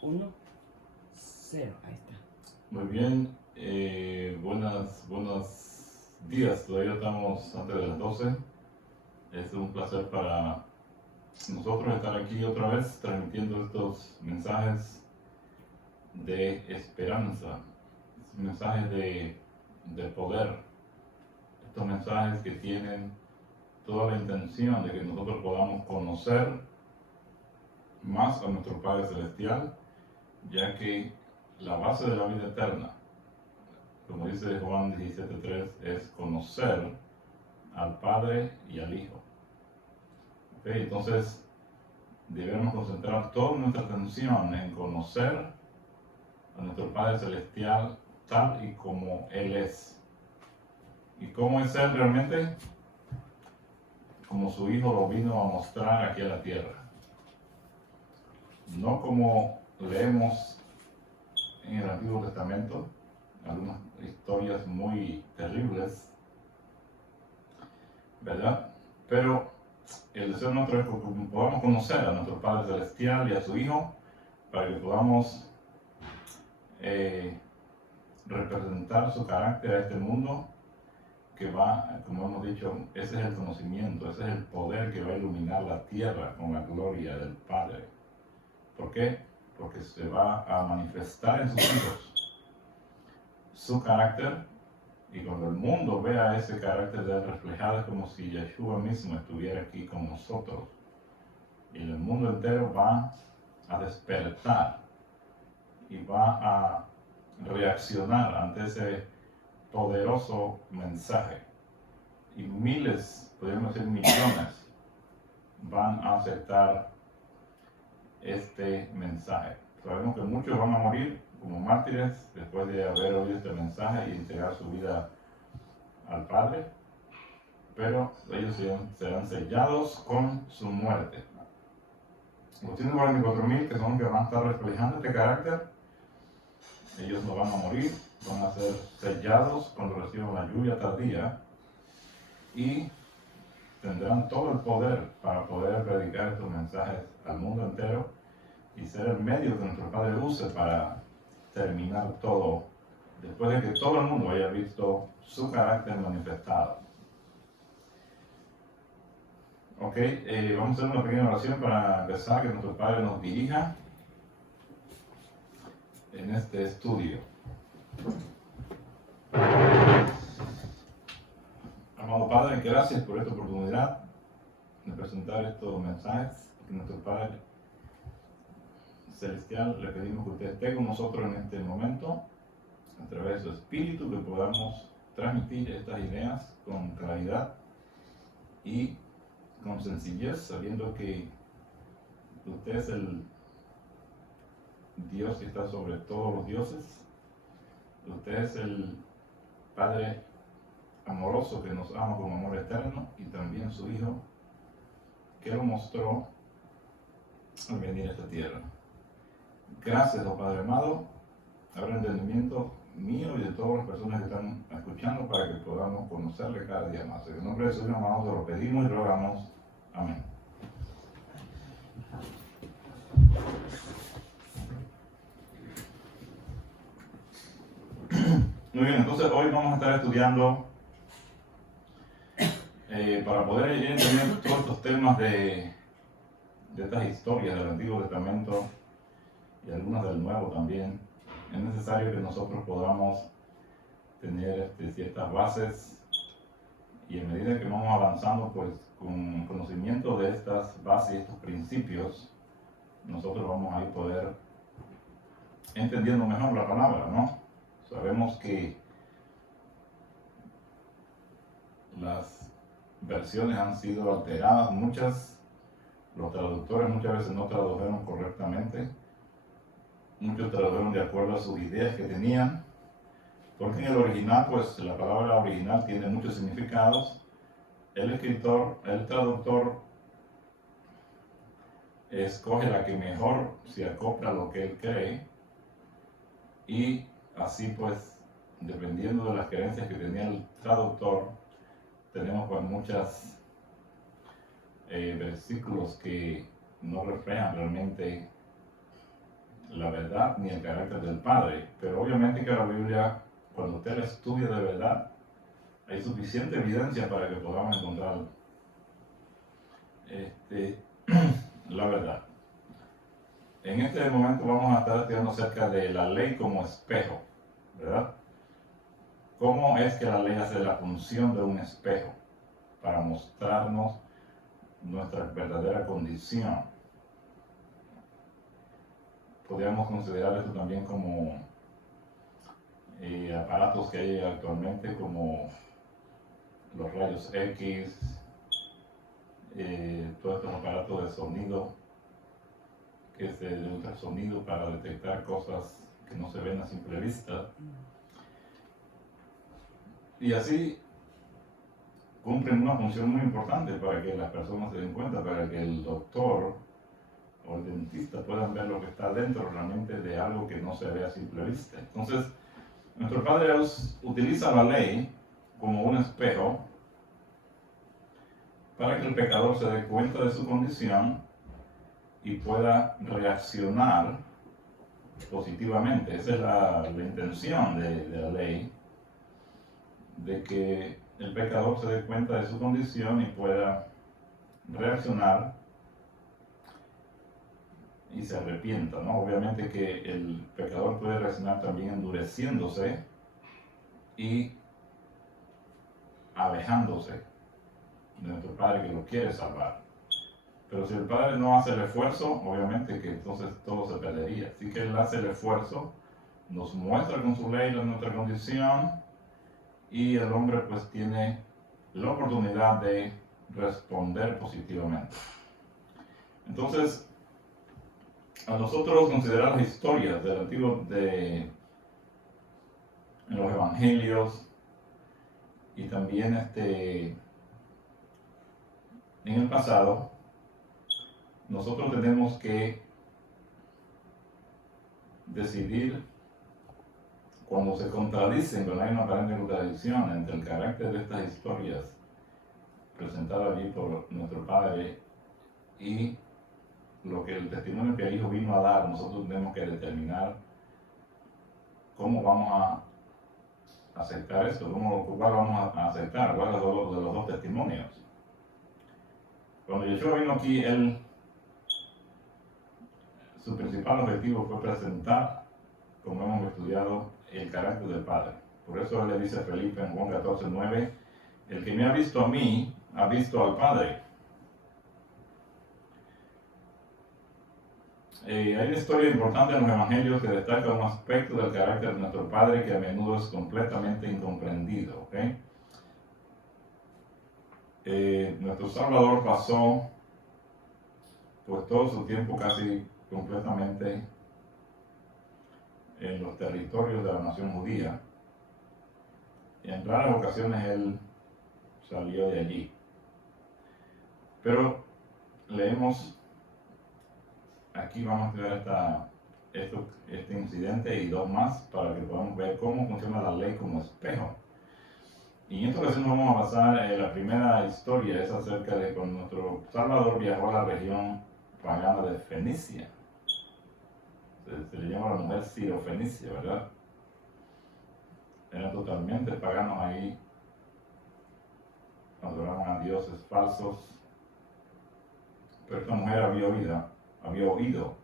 1, 0. Ahí está. Muy bien, buenos días. Todavía estamos antes de las 12. Es un placer para nosotros estar aquí otra vez transmitiendo estos mensajes de esperanza, mensajes de poder, estos mensajes que tienen toda la intención de que nosotros podamos conocer más a nuestro Padre Celestial, ya que la base de la vida eterna, como dice Juan 17:3, es conocer al Padre y al Hijo. ¿Okay? Entonces, debemos concentrar toda nuestra atención en conocer a nuestro Padre Celestial tal y como Él es. ¿Y cómo es Él realmente? Como su Hijo lo vino a mostrar aquí a la tierra. No como leemos en el Antiguo Testamento, algunas historias muy terribles, ¿verdad? Pero el deseo nuestro es que podamos conocer a nuestro Padre Celestial y a su Hijo para que podamos representar su carácter a este mundo que va, como hemos dicho, ese es el conocimiento, ese es el poder que va a iluminar la tierra con la gloria del Padre. ¿Por qué? Porque se va a manifestar en sus hijos su carácter, y cuando el mundo vea ese carácter de él reflejado es como si Yeshua mismo estuviera aquí con nosotros. Y el mundo entero va a despertar y va a reaccionar ante ese poderoso mensaje. Y miles, podríamos decir millones, van a aceptar este mensaje. Sabemos que muchos van a morir como mártires después de haber oído este mensaje y entregar su vida al Padre, pero ellos serán sellados con su muerte. Los 144,000 que son los que van a estar reflejando este carácter, ellos no van a morir, van a ser sellados cuando reciban la lluvia tardía y tendrán todo el poder para poder predicar estos mensajes al mundo entero y ser el medio que nuestro Padre use para terminar todo, después de que todo el mundo haya visto su carácter manifestado. Ok, vamos a hacer una pequeña oración para empezar, que nuestro Padre nos dirija en este estudio. Amado Padre, gracias por esta oportunidad de presentar estos mensajes. Que nuestro Padre Celestial, le pedimos que usted esté con nosotros en este momento, a través de su Espíritu, que podamos transmitir estas ideas con claridad y con sencillez, sabiendo que usted es el Dios que está sobre todos los dioses. Usted es el Padre amoroso que nos ama con amor eterno, y también su Hijo que lo mostró al venir a esta tierra. Gracias, oh Padre amado, abre el entendimiento mío y de todas las personas que están escuchando para que podamos conocerle cada día más. En el nombre de Jesús, amado, te lo pedimos y rogamos. Amén. Muy bien, entonces hoy vamos a estar estudiando para poder ir entendiendo todos estos temas de estas historias del Antiguo Testamento y algunas del Nuevo también. Es necesario que nosotros podamos tener ciertas bases, y a medida que vamos avanzando, pues con conocimiento de estas bases y estos principios, nosotros vamos a ir poder entendiendo mejor la palabra, ¿no? Sabemos que las versiones han sido alteradas, los traductores muchas veces no tradujeron correctamente, muchos tradujeron de acuerdo a sus ideas que tenían, porque en el original, pues la palabra original tiene muchos significados. El escritor, el traductor, escoge la que mejor se acopla a lo que él cree, y así pues, dependiendo de las creencias que tenía el traductor, tenemos pues muchos versículos que no reflejan realmente la verdad ni el carácter del Padre. Pero obviamente que la Biblia, cuando usted la estudia de verdad, hay suficiente evidencia para que podamos encontrar la verdad. En este momento vamos a estar estudiando acerca de la ley como espejo, ¿verdad? ¿Cómo es que la ley hace la función de un espejo para mostrarnos nuestra verdadera condición? Podríamos considerar esto también como aparatos que hay actualmente, como los rayos X, todos estos aparatos de sonido, que es el ultrasonido para detectar cosas que no se ven a simple vista. Y así cumplen una función muy importante para que las personas se den cuenta, para que el doctor o el dentista puedan ver lo que está dentro realmente de algo que no se ve a simple vista. Entonces, nuestro Padre utiliza la ley como un espejo para que el pecador se dé cuenta de su condición y pueda reaccionar positivamente. Esa es la intención de la ley, de que el pecador se dé cuenta de su condición y pueda reaccionar y se arrepienta, ¿no? Obviamente que el pecador puede reaccionar también endureciéndose y alejándose de nuestro Padre que lo quiere salvar. Pero si el Padre no hace el esfuerzo, obviamente que entonces todo se perdería. Así que Él hace el esfuerzo, nos muestra con su ley nuestra condición y el hombre pues tiene la oportunidad de responder positivamente. Entonces, a nosotros considerar las historias del antiguo, de los evangelios y también en el pasado, nosotros tenemos que decidir cuando se contradicen, cuando hay una aparente contradicción entre el carácter de estas historias presentadas allí por nuestro Padre y lo que el testimonio que el Hijo vino a dar. Nosotros tenemos que determinar cómo vamos a aceptar esto, cuál vamos a aceptar, cuál de los dos testimonios. Cuando Yeshua vino aquí, su principal objetivo fue presentar, como hemos estudiado, el carácter del Padre. Por eso él le dice a Felipe en Juan 14:9, el que me ha visto a mí, ha visto al Padre. Hay una historia importante en los evangelios que destaca un aspecto del carácter de nuestro Padre que a menudo es completamente incomprendido. ¿Okay? Nuestro Salvador pasó pues todo su tiempo casi completamente en los territorios de la nación judía. Y en raras ocasiones Él salió de allí. Pero leemos, aquí vamos a estudiar este incidente y dos más para que podamos ver cómo funciona la ley como espejo. Y en esta ocasión nos vamos a basar en la primera historia, es acerca de cuando nuestro Salvador viajó a la región pagana de Fenicia. Se le llama a la mujer Sirofenicia, ¿verdad? Eran totalmente paganos ahí, adoraban a dioses falsos. Pero esta mujer había oído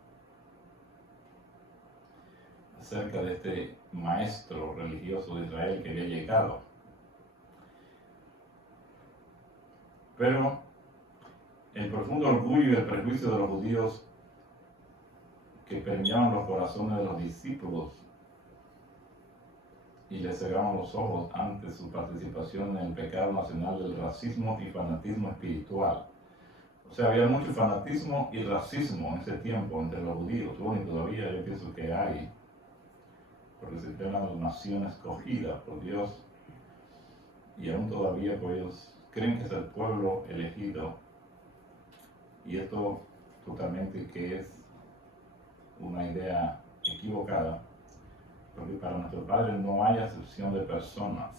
acerca de este maestro religioso de Israel que había llegado. Pero el profundo orgullo y el prejuicio de los judíos que permeaban los corazones de los discípulos y les cegaban los ojos ante su participación en el pecado nacional del racismo y fanatismo espiritual. O sea, había mucho fanatismo y racismo en ese tiempo entre los judíos. Bueno, y todavía yo pienso que hay, porque se ven las naciones escogidas por Dios y aún todavía pues ellos creen que es el pueblo elegido, y esto totalmente que es una idea equivocada, porque para nuestro Padre no hay acepción de personas.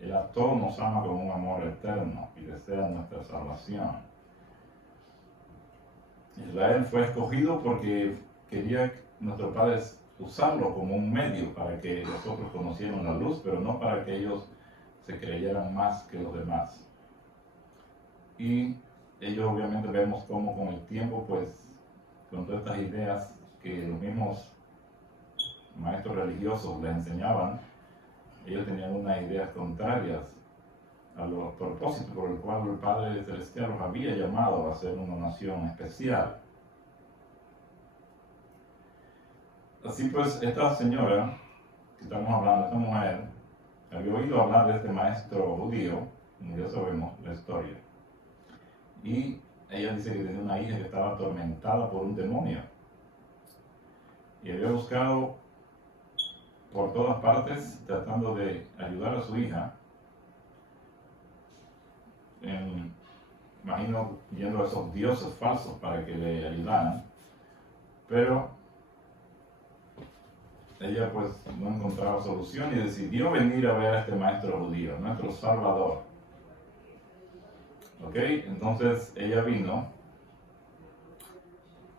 Él a todos nos ama con un amor eterno y desea nuestra salvación. Israel fue escogido porque quería nuestro Padre es usarlo como un medio para que los otros conocieran la luz, pero no para que ellos se creyeran más que los demás. Y ellos obviamente vemos cómo con el tiempo, pues, con todas estas ideas que los mismos maestros religiosos les enseñaban, ellos tenían unas ideas contrarias a los propósitos por el cual el Padre Celestial los había llamado a ser una nación especial. Así pues, esta señora que estamos hablando, esta mujer, había oído hablar de este maestro judío, como ya sabemos la historia, y ella dice que tenía una hija que estaba atormentada por un demonio, y había buscado por todas partes tratando de ayudar a su hija, imagino yendo a esos dioses falsos para que le ayudaran, pero ella pues no encontraba solución y decidió venir a ver a este maestro judío, nuestro Salvador. ¿Ok? Entonces ella vino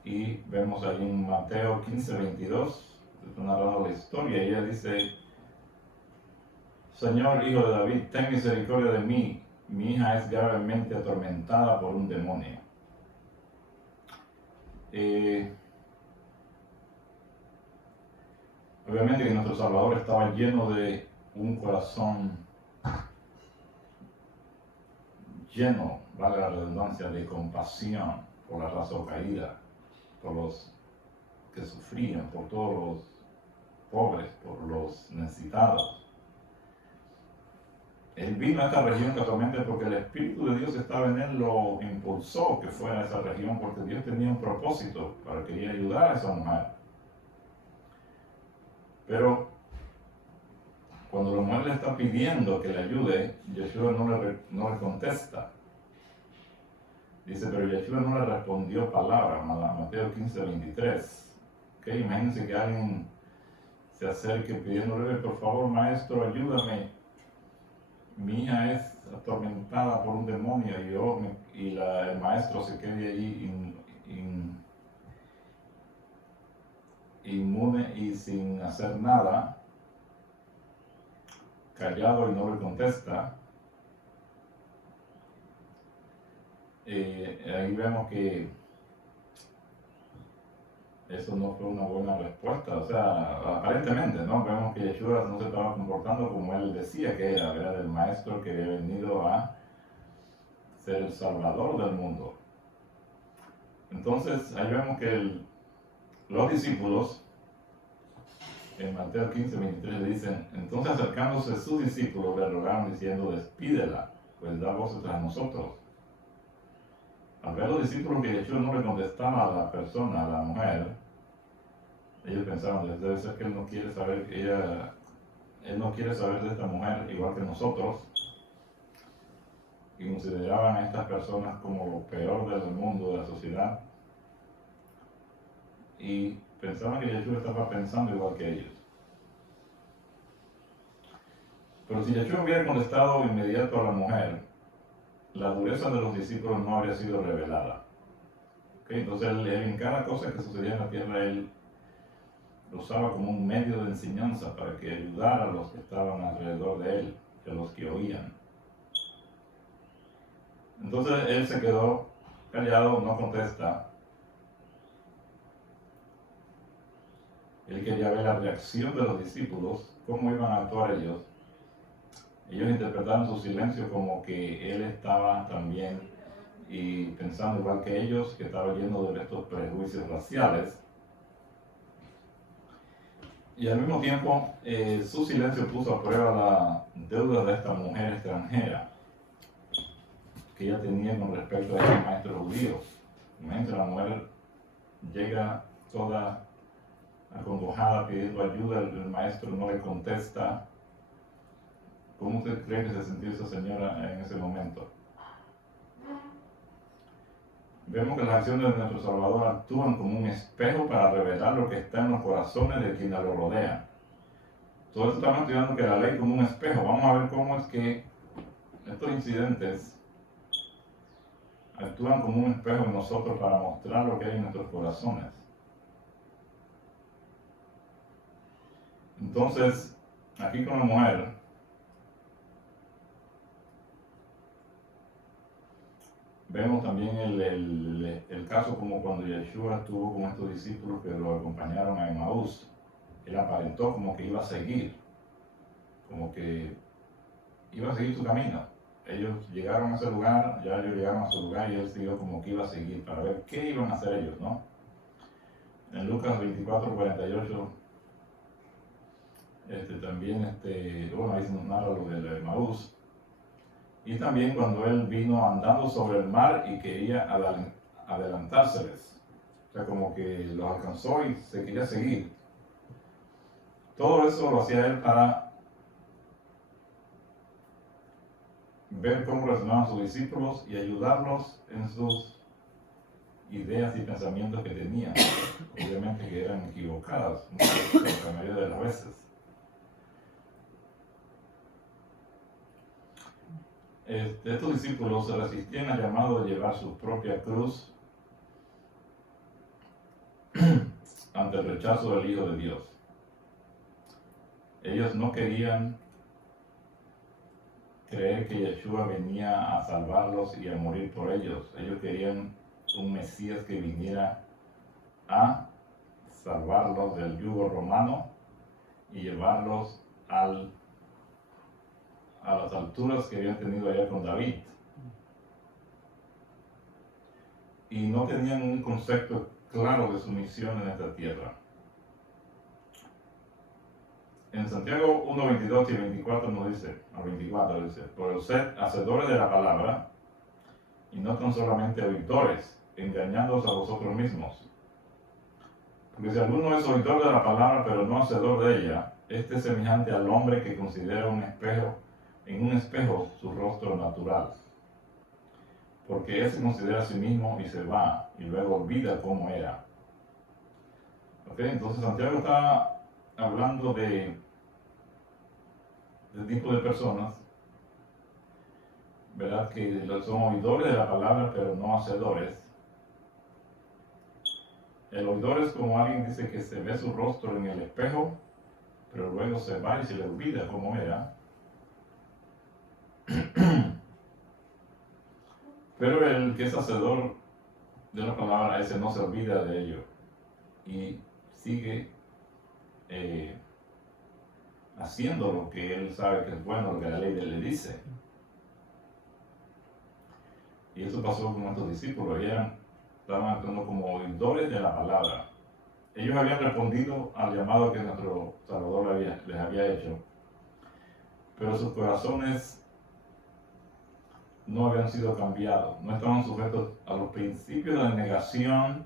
y vemos ahí en Mateo 15:22, está narrando la historia, y ella dice: Señor, hijo de David, ten misericordia de mí, mi hija es gravemente atormentada por un demonio. Obviamente que nuestro Salvador estaba lleno de un corazón lleno, valga la redundancia, de compasión por la raza caída, por los que sufrían, por todos los pobres, por los necesitados. Él vino a esta región casualmente porque el Espíritu de Dios estaba en él, lo impulsó que fuera a esa región, porque Dios tenía un propósito para que quería ayudar a esa mujer. Pero cuando la mujer le está pidiendo que le ayude, Yeshua no le contesta. Dice, pero Yeshua no le respondió palabra, Mateo 15:23. ¿Okay? Imagínense que alguien se acerque pidiéndole: por favor, maestro, ayúdame. Mi hija es atormentada por un demonio y el maestro se quede allí inmune y sin hacer nada, callado y no le contesta. Ahí vemos que eso no fue una buena respuesta, o sea, aparentemente, ¿no? Vemos que Yeshua no se estaba comportando como él decía que era el maestro que había venido a ser el salvador del mundo. Entonces, ahí vemos que los discípulos, en Mateo 15:23 le dicen: entonces acercándose sus discípulos le rogaron diciendo: despídela, pues da voces tras nosotros. Al ver los discípulos que Yeshua no le contestaba a la persona, a la mujer, ellos pensaron: debe ser que él no quiere saber de esta mujer igual que nosotros, y consideraban a estas personas como lo peor del mundo, de la sociedad, y pensaban que Yeshua estaba pensando igual que ellos. Pero si Yeshua hubiera contestado inmediato a la mujer, la dureza de los discípulos no habría sido revelada. ¿Okay? Entonces él en cada cosa que sucedía en la tierra, él lo usaba como un medio de enseñanza para que ayudara a los que estaban alrededor de él, a los que oían. Entonces él se quedó callado, no contesta. Él quería ver la reacción de los discípulos, cómo iban a actuar ellos. Ellos interpretaron su silencio como que él estaba también y pensando igual que ellos, que estaba lleno de estos prejuicios raciales. Y al mismo tiempo, su silencio puso a prueba la deuda de esta mujer extranjera que ella tenía con respecto a este maestro judío. Imagínense, la mujer llega toda acongojada pidiendo ayuda, el maestro no le contesta. ¿Cómo usted cree que se sintió esa señora en ese momento? Vemos que las acciones de nuestro Salvador actúan como un espejo para revelar lo que está en los corazones de quienes lo rodean. Todo esto estamos estudiando que la ley como un espejo. Vamos a ver cómo es que estos incidentes actúan como un espejo en nosotros para mostrar lo que hay en nuestros corazones. Entonces, aquí con la mujer, vemos también el caso como cuando Yeshua estuvo con estos discípulos que lo acompañaron a Emaús. Él aparentó como que iba a seguir, como que iba a seguir su camino. Ellos llegaron a ese lugar, ya ellos llegaron a su lugar y él siguió como que iba a seguir para ver qué iban a hacer ellos, ¿no? En Lucas 24:48, también, bueno, ahí se nos narra lo de Emaús. Y también cuando él vino andando sobre el mar y quería adelantárseles. O sea, como que los alcanzó y se quería seguir. Todo eso lo hacía él para ver cómo reaccionaban sus discípulos y ayudarlos en sus ideas y pensamientos que tenían. Obviamente que eran equivocadas, la mayoría de las veces. Estos discípulos se resistían al llamado de llevar su propia cruz ante el rechazo del Hijo de Dios. Ellos no querían creer que Yeshua venía a salvarlos y a morir por ellos. Ellos querían un Mesías que viniera a salvarlos del yugo romano y llevarlos a las alturas que habían tenido allá con David. Y no tenían un concepto claro de su misión en esta tierra. En Santiago 1, 22 y 24 nos dice, al 24 dice, pero sed hacedores de la palabra y no tan solamente oidores, engañándoos a vosotros mismos. Porque si alguno es oidor de la palabra pero no hacedor de ella, este es semejante al hombre que considera en un espejo su rostro natural. Porque él se considera a sí mismo y se va, y luego olvida cómo era. Entonces Santiago está hablando de tipo de personas, ¿verdad? Que son oidores de la palabra pero no hacedores. El oidor es como alguien dice que se ve su rostro en el espejo, pero luego se va y se le olvida cómo era. Pero el que es hacedor de la palabra, ese no se olvida de ello y sigue haciendo lo que él sabe que es bueno, lo que la ley le dice. Y eso pasó con estos discípulos. Estaban actuando como oidores de la palabra. Ellos habían respondido al llamado que nuestro Salvador les había hecho, pero sus corazones no habían sido cambiados, no estaban sujetos a los principios de negación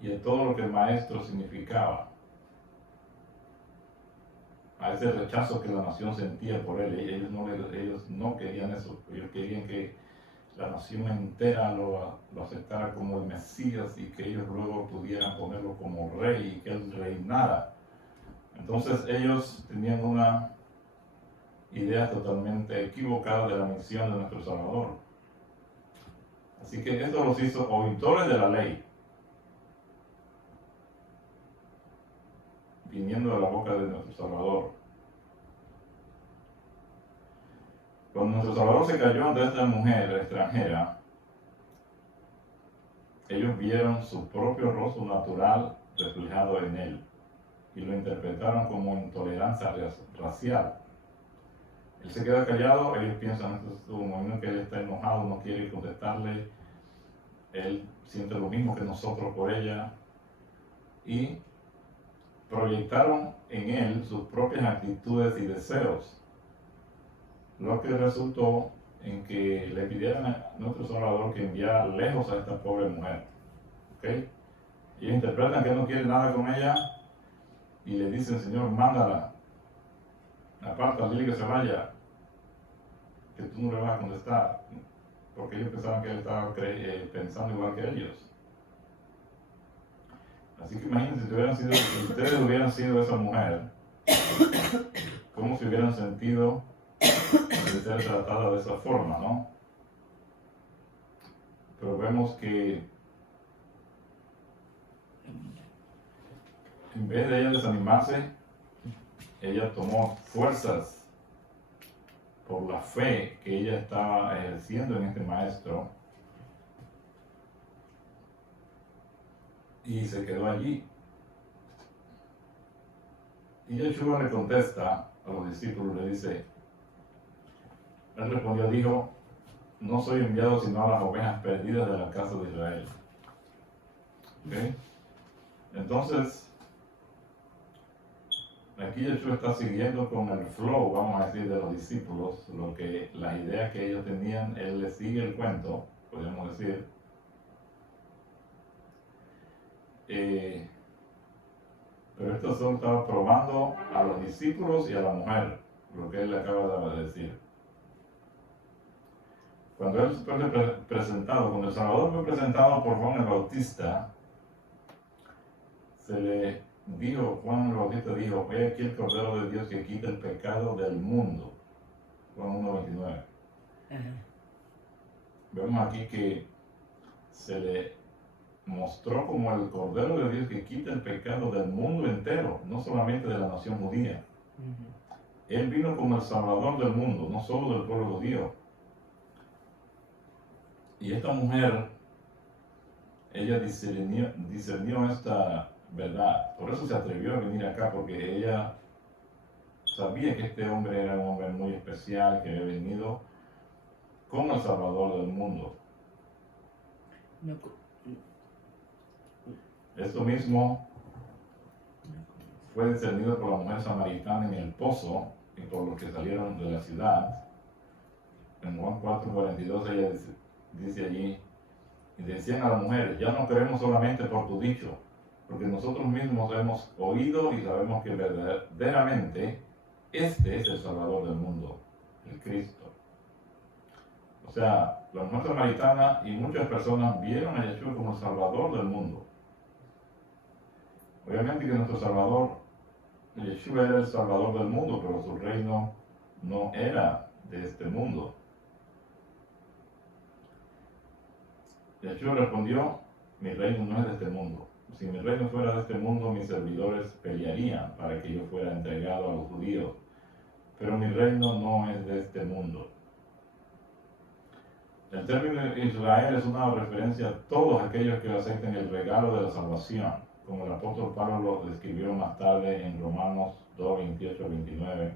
y a todo lo que el Maestro significaba, a ese rechazo que la nación sentía por él. Ellos no querían eso, ellos querían que la nación entera lo aceptara como el Mesías y que ellos luego pudieran ponerlo como rey y que él reinara. Entonces ellos tenían una idea totalmente equivocada de la misión de nuestro Salvador. Así que esto los hizo oidores de la ley, viniendo de la boca de nuestro Salvador. Cuando nuestro Salvador se cayó ante esta mujer extranjera, ellos vieron su propio rostro natural reflejado en él y lo interpretaron como intolerancia racial. Él se queda callado, ellos piensan en su momento que él está enojado, no quiere contestarle, él siente lo mismo que nosotros por ella y proyectaron en él sus propias actitudes y deseos, lo que resultó en que le pidieran a nuestro Salvador que enviara lejos a esta pobre mujer. ¿Okay? Ellos interpretan que él no quiere nada con ella y le dicen, Señor, mándala, aparta, dile que se vaya, que tú no le vas a contestar, porque ellos pensaban que él estaba pensando igual que ellos. Así que imagínense si ustedes hubieran sido esa mujer, cómo se hubieran sentido de ser tratada de esa forma, ¿no? Pero vemos que en vez de ella desanimarse, ella tomó fuerzas por la fe que ella estaba ejerciendo en este maestro y se quedó allí. Y Yeshua le contesta a los discípulos, le dice, él respondió, dijo, no soy enviado sino a las ovejas perdidas de la casa de Israel. ¿Okay? Entonces, aquí Yeshua está siguiendo con el flow, vamos a decir, de los discípulos, las ideas que ellos tenían, él le sigue el cuento, podemos decir. Pero esto solo estaba probando a los discípulos y a la mujer, lo que él le acaba de decir. Cuando él fue presentado, cuando el Salvador fue presentado por Juan el Bautista, se le dijo, Juan el Bautista dijo, ve aquí el Cordero de Dios que quita el pecado del mundo. Juan 1:29. Vemos aquí que se le mostró como el Cordero de Dios que quita el pecado del mundo entero, no solamente de la nación judía. Él vino como el Salvador del mundo, no solo del pueblo judío. Y esta mujer, ella discernió esta verdad. Por eso se atrevió a venir acá, porque ella sabía que este hombre era un hombre muy especial, que había venido como el Salvador del mundo. Esto mismo fue discernido por la mujer samaritana en el pozo y por los que salieron de la ciudad. En Juan 4:42 ella dice allí, y decían a la mujer, ya no creemos solamente por tu dicho, porque nosotros mismos hemos oído y sabemos que verdaderamente este es el Salvador del mundo, el Cristo. O sea, la mujer samaritana y muchas personas vieron a Yeshua como el Salvador del mundo. Obviamente que nuestro Salvador, Yeshua era el Salvador del mundo, pero su reino no era de este mundo. Yeshua respondió, mi reino no es de este mundo. Si mi reino fuera de este mundo, mis servidores pelearían para que yo fuera entregado a los judíos. Pero mi reino no es de este mundo. El término Israel es una referencia a todos aquellos que acepten el regalo de la salvación, como el apóstol Pablo lo describió más tarde en Romanos 2:28-29.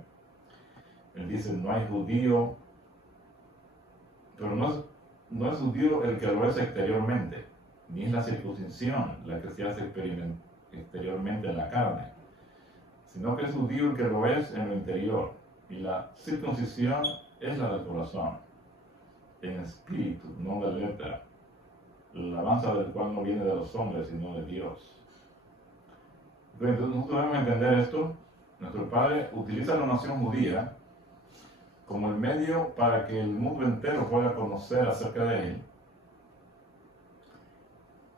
Él dice, no hay judío, pero no es judío el que lo es exteriormente, ni es la circuncisión la que se hace exteriormente en la carne, sino que es judío el que lo es en lo interior, y la circuncisión es la del corazón, en espíritu, no de letra, la alabanza del cual no viene de los hombres, sino de Dios. Entonces nosotros debemos entender esto. Nuestro Padre utiliza la nación judía como el medio para que el mundo entero pueda conocer acerca de Él.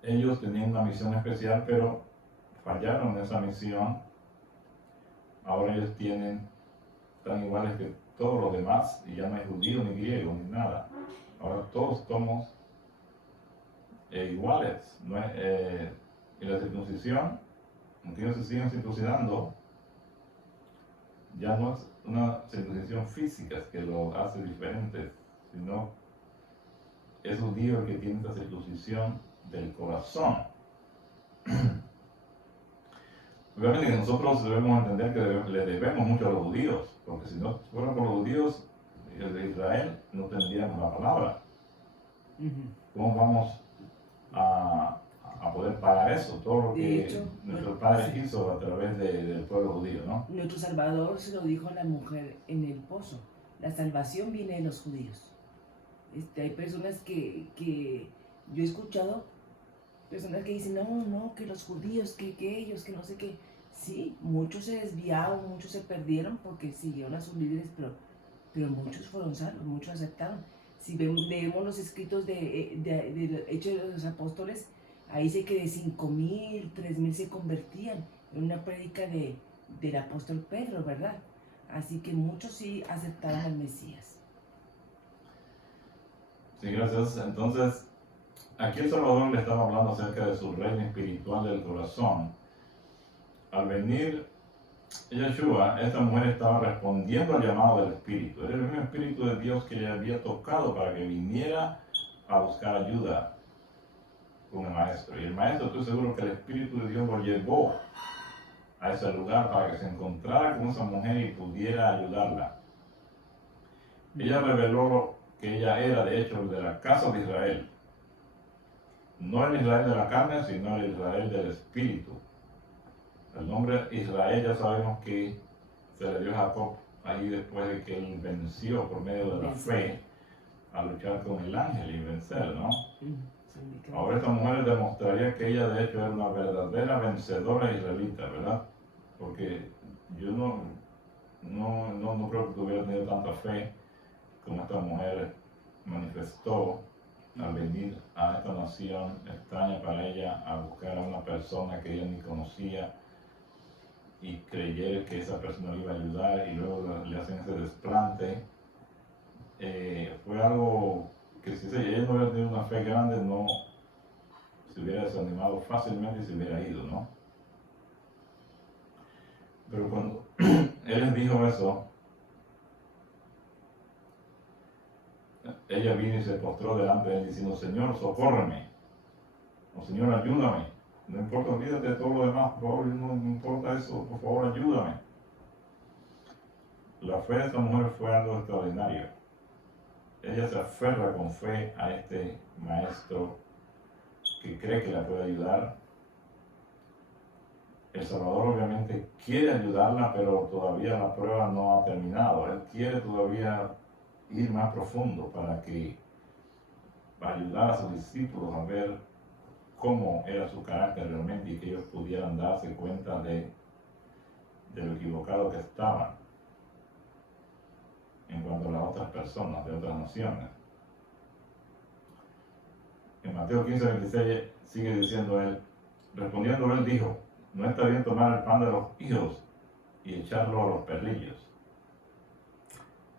Ellos tenían una misión especial, pero fallaron en esa misión. Ahora ellos están iguales que todos los demás, y ya no hay judío ni griego ni nada. Ahora todos somos iguales. ¿No? Y la circuncisión, aunque ellos se siguen circuncidando, ya no es una circuncisión física que lo hace diferente, sino es judío el que tiene esta circuncisión del corazón. Obviamente que nosotros debemos entender que le debemos mucho a los judíos, porque si no fueran por los judíos de Israel, no tendríamos la palabra. ¿Cómo vamos a poder pagar eso? Todo lo que nuestro Padre hizo a través del pueblo judío, ¿no? Nuestro Salvador se lo dijo a la mujer en el pozo. La salvación viene de los judíos. Hay personas que yo he escuchado, personas que dicen, no, que los judíos, que ellos, que no sé qué. Sí, muchos se desviaron, muchos se perdieron porque siguieron a sus líderes, pero muchos fueron salvos, muchos aceptaron. Si leemos los escritos de Hechos de los Apóstoles, ahí dice que de 5,000, 3,000 se convertían en una prédica del apóstol Pedro, ¿verdad? Así que muchos sí aceptaron al Mesías. Sí, gracias. Entonces, aquí el Salvador le estaba hablando acerca de su reino espiritual del corazón. al venir Yeshua, esta mujer estaba respondiendo al llamado del Espíritu. Era el mismo Espíritu de Dios que le había tocado para que viniera a buscar ayuda con el maestro. Y el maestro, estoy seguro que el Espíritu de Dios lo llevó a ese lugar para que se encontrara con esa mujer y pudiera ayudarla. Ella reveló que ella era, de hecho, de la casa de Israel. No el Israel de la carne, sino el Israel del Espíritu. El nombre Israel ya sabemos que se le dio a Jacob ahí después de que él venció por medio de la fe a luchar con el ángel y vencer, ¿no? Ahora esta mujer demostraría que ella de hecho era una verdadera vencedora israelita, ¿verdad? Porque yo no creo que tuviera tenido tanta fe como esta mujer manifestó al venir a esta nación extraña para ella a buscar a una persona que ella ni conocía y creyera que esa persona le iba a ayudar y luego le hacen ese desplante. Fue algo que si ella no hubiera tenido una fe grande, no se hubiera desanimado fácilmente y se hubiera ido, ¿no? Pero cuando él les dijo eso, ella vino y se postró delante de él diciendo: Señor, socórreme, o Señor, ayúdame. No importa, olvídate de todo lo demás, por favor, no importa eso, por favor, ayúdame. La fe de esta mujer fue algo extraordinario. Ella se aferra con fe a este maestro que cree que la puede ayudar. El Salvador obviamente quiere ayudarla, pero todavía la prueba no ha terminado. Él quiere todavía ir más profundo para ayudar a sus discípulos a ver cómo era su carácter realmente y que ellos pudieran darse cuenta de lo equivocado que estaban en cuanto a las otras personas de otras naciones. En Mateo 15:26 sigue diciendo él, respondiendo él dijo: no está bien tomar el pan de los hijos y echarlo a los perrillos.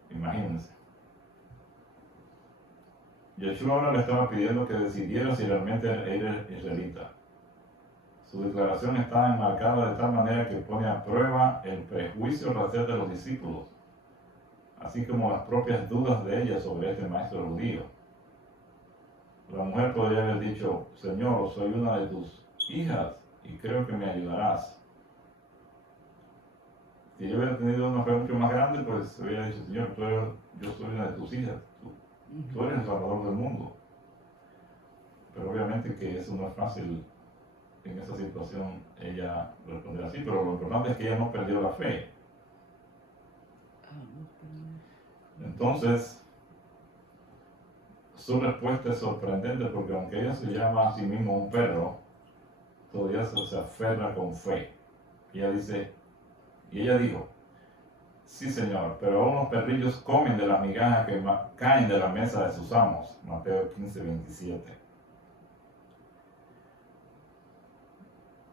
Imagínense. Yeshua ahora le estaba pidiendo que decidiera si realmente era israelita. Su declaración está enmarcada de tal manera que pone a prueba el prejuicio racial de los discípulos, así como las propias dudas de ella sobre este maestro judío. La mujer podría haber dicho: Señor, soy una de tus hijas y creo que me ayudarás. Si yo hubiera tenido una fe mucho más grande, pues hubiera dicho: Señor, yo soy una de tus hijas, tú eres el Salvador del mundo. Pero obviamente que eso no es fácil en esa situación ella responder así, pero lo importante es que ella no perdió la fe. Entonces, su respuesta es sorprendente porque aunque ella se llama a sí misma un perro, todavía se aferra con fe. Y ella dijo: sí, Señor, pero aún los perrillos comen de las migajas que caen de la mesa de sus amos. Mateo 15:27.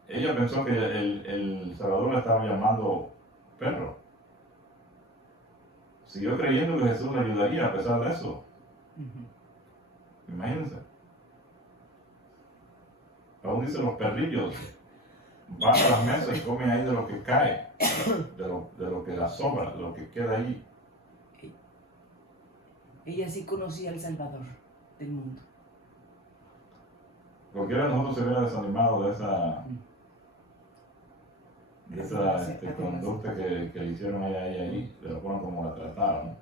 Ella pensó que el Salvador la estaba llamando perro. Siguió creyendo que Jesús le ayudaría a pesar de eso. Imagínense. Aún dice: los perrillos van a las mesas y comen ahí de lo que cae, de lo que la sobra, de lo que queda ahí. Ella sí conocía al Salvador del mundo. Cualquiera de nosotros se hubiera desanimado de esa conducta que le hicieron a ella ahí, de la forma como la trataron.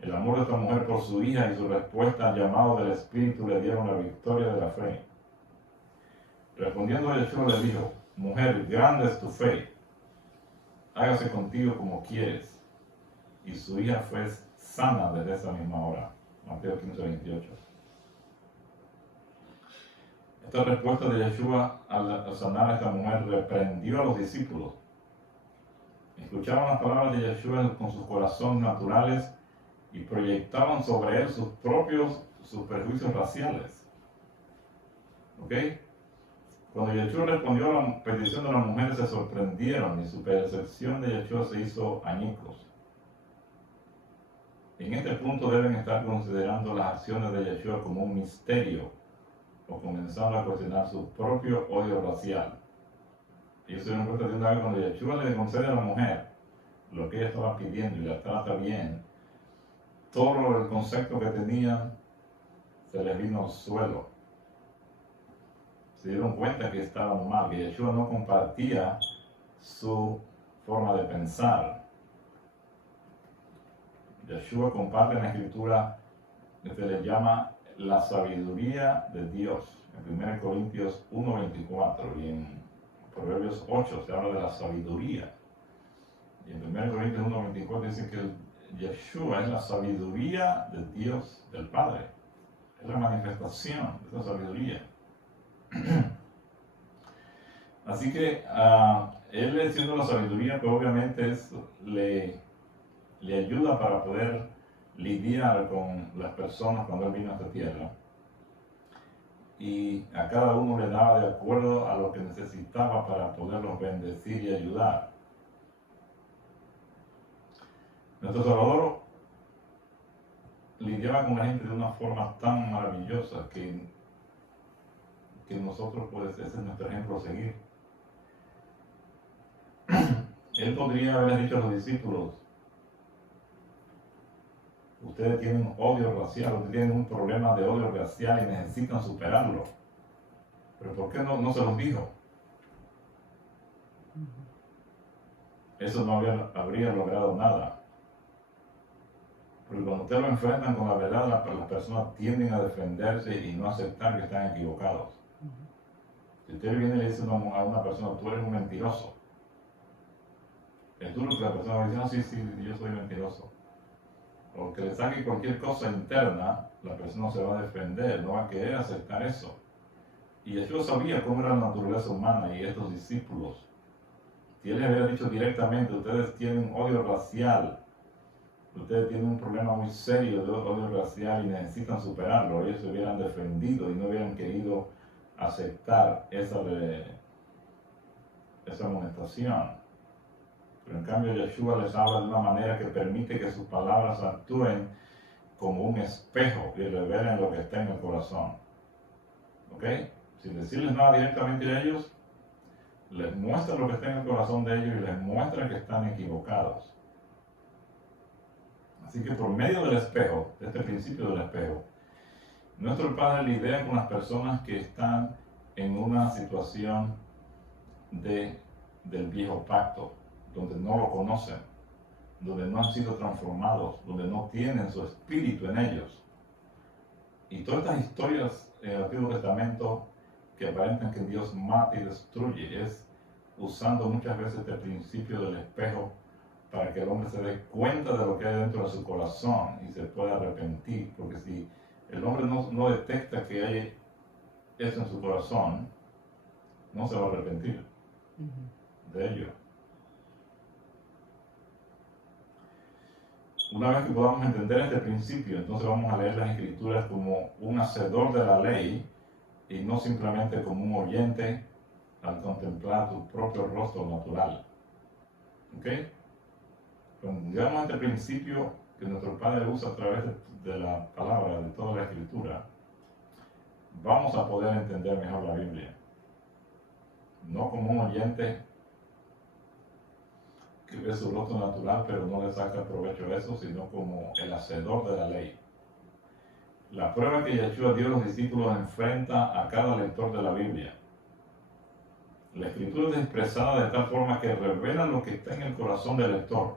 El amor de esta mujer por su hija y su respuesta al llamado del Espíritu le dieron la victoria de la fe. Respondiendo Yeshua le dijo: mujer, grande es tu fe, hágase contigo como quieres. Y su hija fue sana desde esa misma hora. Mateo 15:28. Esta respuesta de Yeshua al sanar a esta mujer reprendió a los discípulos. Escuchaban las palabras de Yeshua con sus corazones naturales y proyectaban sobre él sus prejuicios raciales. ¿Ok? Cuando Yeshua respondió a la petición de la mujer, se sorprendieron y su percepción de Yeshua se hizo añicos. En este punto deben estar considerando las acciones de Yeshua como un misterio o comenzando a cuestionar su propio odio racial. Ellos se dieron cuenta de una vez cuando Yeshua le concede a la mujer lo que ella estaba pidiendo y la trata bien, todo el concepto que tenían se les vino al suelo. Se dieron cuenta que estaban mal, que Yeshua no compartía su forma de pensar. Yeshua comparte en la escritura que se le llama la sabiduría de Dios. En 1 Corintios 1:24 y en Proverbios 8 se habla de la sabiduría. Y en 1 Corintios 1:24 dice que Yeshua es la sabiduría de Dios, del Padre. Es la manifestación de esa sabiduría. Así que él siendo la sabiduría, pues obviamente le ayuda para poder lidiar con las personas cuando él vino a esta tierra. Y a cada uno le daba de acuerdo a lo que necesitaba para poderlos bendecir y ayudar. Nuestro Salvador lidiaba con la gente de una forma tan maravillosa que nosotros, pues, ese es nuestro ejemplo a seguir. Él podría haber dicho a los discípulos: ustedes tienen odio racial, ustedes tienen un problema de odio racial y necesitan superarlo. Pero ¿por qué no se los dijo? Eso no habría logrado nada. Porque cuando ustedes lo enfrentan con la verdad, las personas tienden a defenderse y no aceptar que están equivocados. Si usted viene y le dice a una persona: tú eres un mentiroso, es duro que la persona va a decir: no, sí, yo soy mentiroso. O que le saque cualquier cosa interna, la persona se va a defender, no va a querer aceptar eso. Y Jesús sabía cómo era la naturaleza humana y estos discípulos. Si él les hubiera dicho directamente: ustedes tienen odio racial, ustedes tienen un problema muy serio de odio racial y necesitan superarlo, ellos se hubieran defendido y no hubieran querido aceptar esa amonestación. Pero en cambio Yeshua les habla de una manera que permite que sus palabras actúen como un espejo y revelen lo que está en el corazón. ¿Ok? Sin decirles nada directamente a ellos, les muestra lo que está en el corazón de ellos y les muestra que están equivocados. Así que por medio del espejo, de este principio del espejo, nuestro Padre lidia con las personas que están en una situación del viejo pacto, donde no lo conocen, donde no han sido transformados, donde no tienen su espíritu en ellos. Y todas estas historias en el Antiguo Testamento que aparentan que Dios mata y destruye, es usando muchas veces este principio del espejo para que el hombre se dé cuenta de lo que hay dentro de su corazón y se pueda arrepentir. Porque si el hombre no detecta que hay eso en su corazón, no se va a arrepentir de ello. Una vez que podamos entender este principio, entonces vamos a leer las Escrituras como un hacedor de la ley y no simplemente como un oyente al contemplar tu propio rostro natural. ¿Ok? Cuando llegamos a este principio que nuestro Padre usa a través de la palabra, de toda la Escritura, vamos a poder entender mejor la Biblia. No como un oyente que ve su rostro natural pero no le saca provecho a eso, sino como el hacedor de la ley. La prueba que Yeshua dio a los discípulos enfrenta a cada lector de la Biblia. La Escritura es expresada de tal forma que revela lo que está en el corazón del lector.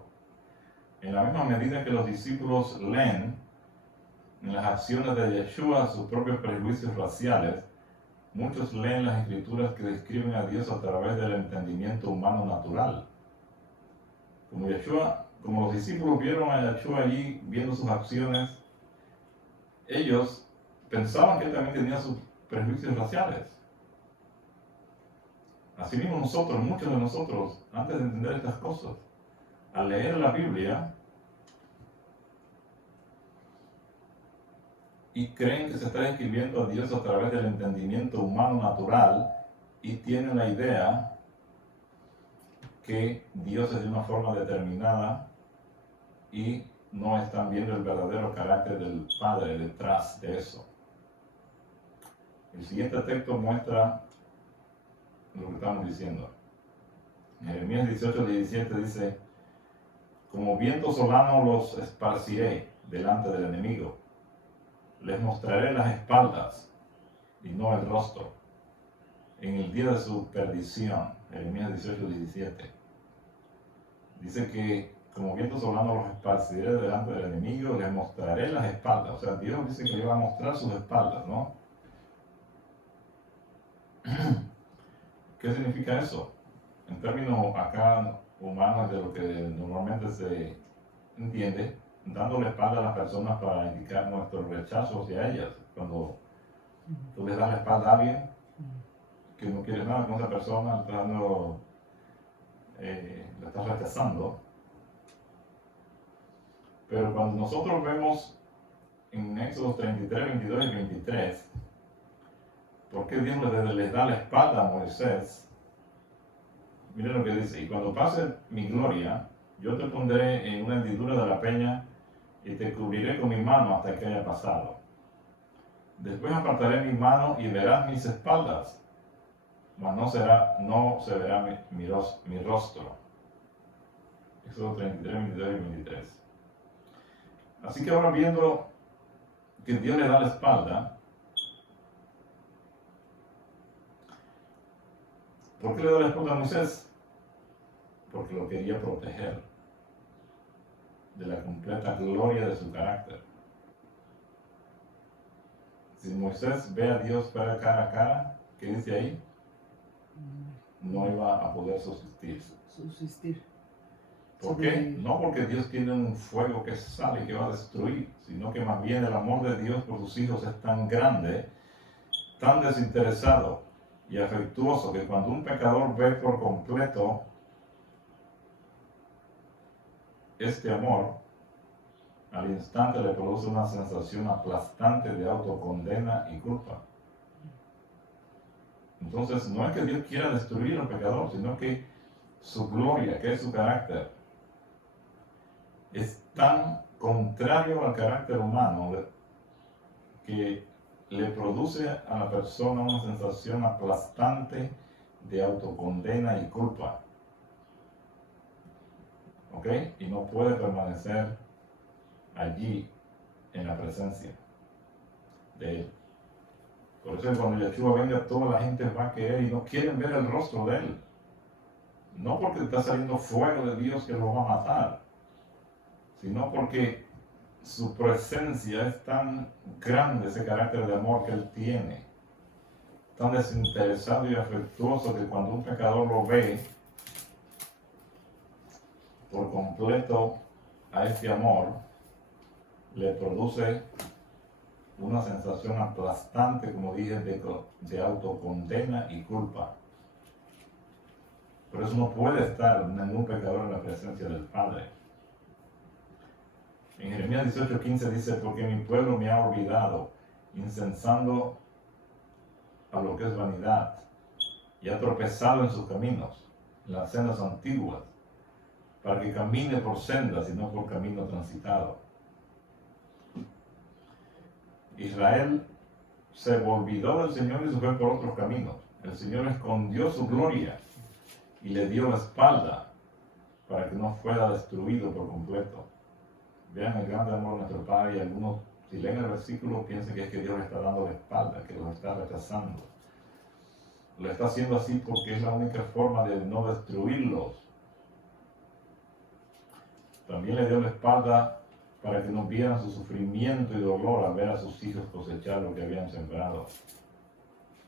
En la misma medida que los discípulos leen en las acciones de Yeshua sus propios prejuicios raciales, muchos leen las Escrituras que describen a Dios a través del entendimiento humano natural. Como los discípulos vieron a Yeshua allí viendo sus acciones, ellos pensaban que él también tenía sus prejuicios raciales. Asimismo nosotros, muchos de nosotros, antes de entender estas cosas, al leer la Biblia y creen que se está describiendo a Dios a través del entendimiento humano natural y tienen la idea que Dios es de una forma determinada y no están viendo el verdadero carácter del Padre detrás de eso. El siguiente texto muestra lo que estamos diciendo. Jeremías 18:17 dice, como viento solano los esparciré delante del enemigo. Les mostraré las espaldas y no el rostro. En el día de su perdición. Jeremías 18:17. Dice que como viento solano los esparciré delante del enemigo, les mostraré las espaldas. O sea, Dios dice que le va a mostrar sus espaldas, ¿no? ¿Qué significa eso? En términos acá humanos de lo que normalmente se entiende, dando la espalda a las personas para indicar nuestro rechazo hacia ellas. Cuando tú le das la espalda a alguien que no quiere nada con esa persona, la estás rechazando. Pero cuando nosotros vemos en Éxodo 33, 22 y 23, ¿por qué Dios les da la espalda a Moisés? Miren lo que dice, y cuando pase mi gloria, yo te pondré en una hendidura de la peña y te cubriré con mi mano hasta que haya pasado. Después apartaré mi mano y verás mis espaldas, mas no se verá mi rostro. Éxodo 33, 22 y 23. Así que ahora viendo que Dios le da la espalda, ¿por qué le da la espalda a Moisés? Porque lo quería proteger de la completa gloria de su carácter. Si Moisés ve a Dios cara a cara, ¿qué dice ahí? No iba a poder subsistir. ¿Por qué? No porque Dios tiene un fuego que sale y que va a destruir, sino que más bien el amor de Dios por sus hijos es tan grande, tan desinteresado y afectuoso, que cuando un pecador ve por completo este amor, al instante le produce una sensación aplastante de autocondena y culpa. Entonces, no es que Dios quiera destruir al pecador, sino que su gloria, que es su carácter, es tan contrario al carácter humano que le produce a la persona una sensación aplastante de autocondena y culpa. ¿Ok? Y no puede permanecer allí en la presencia de Él. Por eso cuando Yeshua venga, toda la gente va a querer y no quieren ver el rostro de Él. No porque está saliendo fuego de Dios que lo va a matar, sino porque su presencia es tan grande, ese carácter de amor que Él tiene, tan desinteresado y afectuoso, que cuando un pecador lo ve por completo a este amor, le produce una sensación aplastante, como dije, de autocondena y culpa. Por eso no puede estar ningún pecador en la presencia del Padre. En Jeremías 18:15 dice, porque mi pueblo me ha olvidado, incensando a lo que es vanidad, y ha tropezado en sus caminos, en las sendas antiguas, para que camine por sendas y no por camino transitado. Israel se olvidó del Señor y se fue por otros caminos. El Señor escondió su gloria y le dio la espalda para que no fuera destruido por completo. Vean el grande amor de nuestro Padre, y algunos, si leen el versículo, piensan que es que Dios le está dando la espalda, que los está rechazando. Lo está haciendo así porque es la única forma de no destruirlos. También le dio la espalda para que no vieran su sufrimiento y dolor al ver a sus hijos cosechar lo que habían sembrado.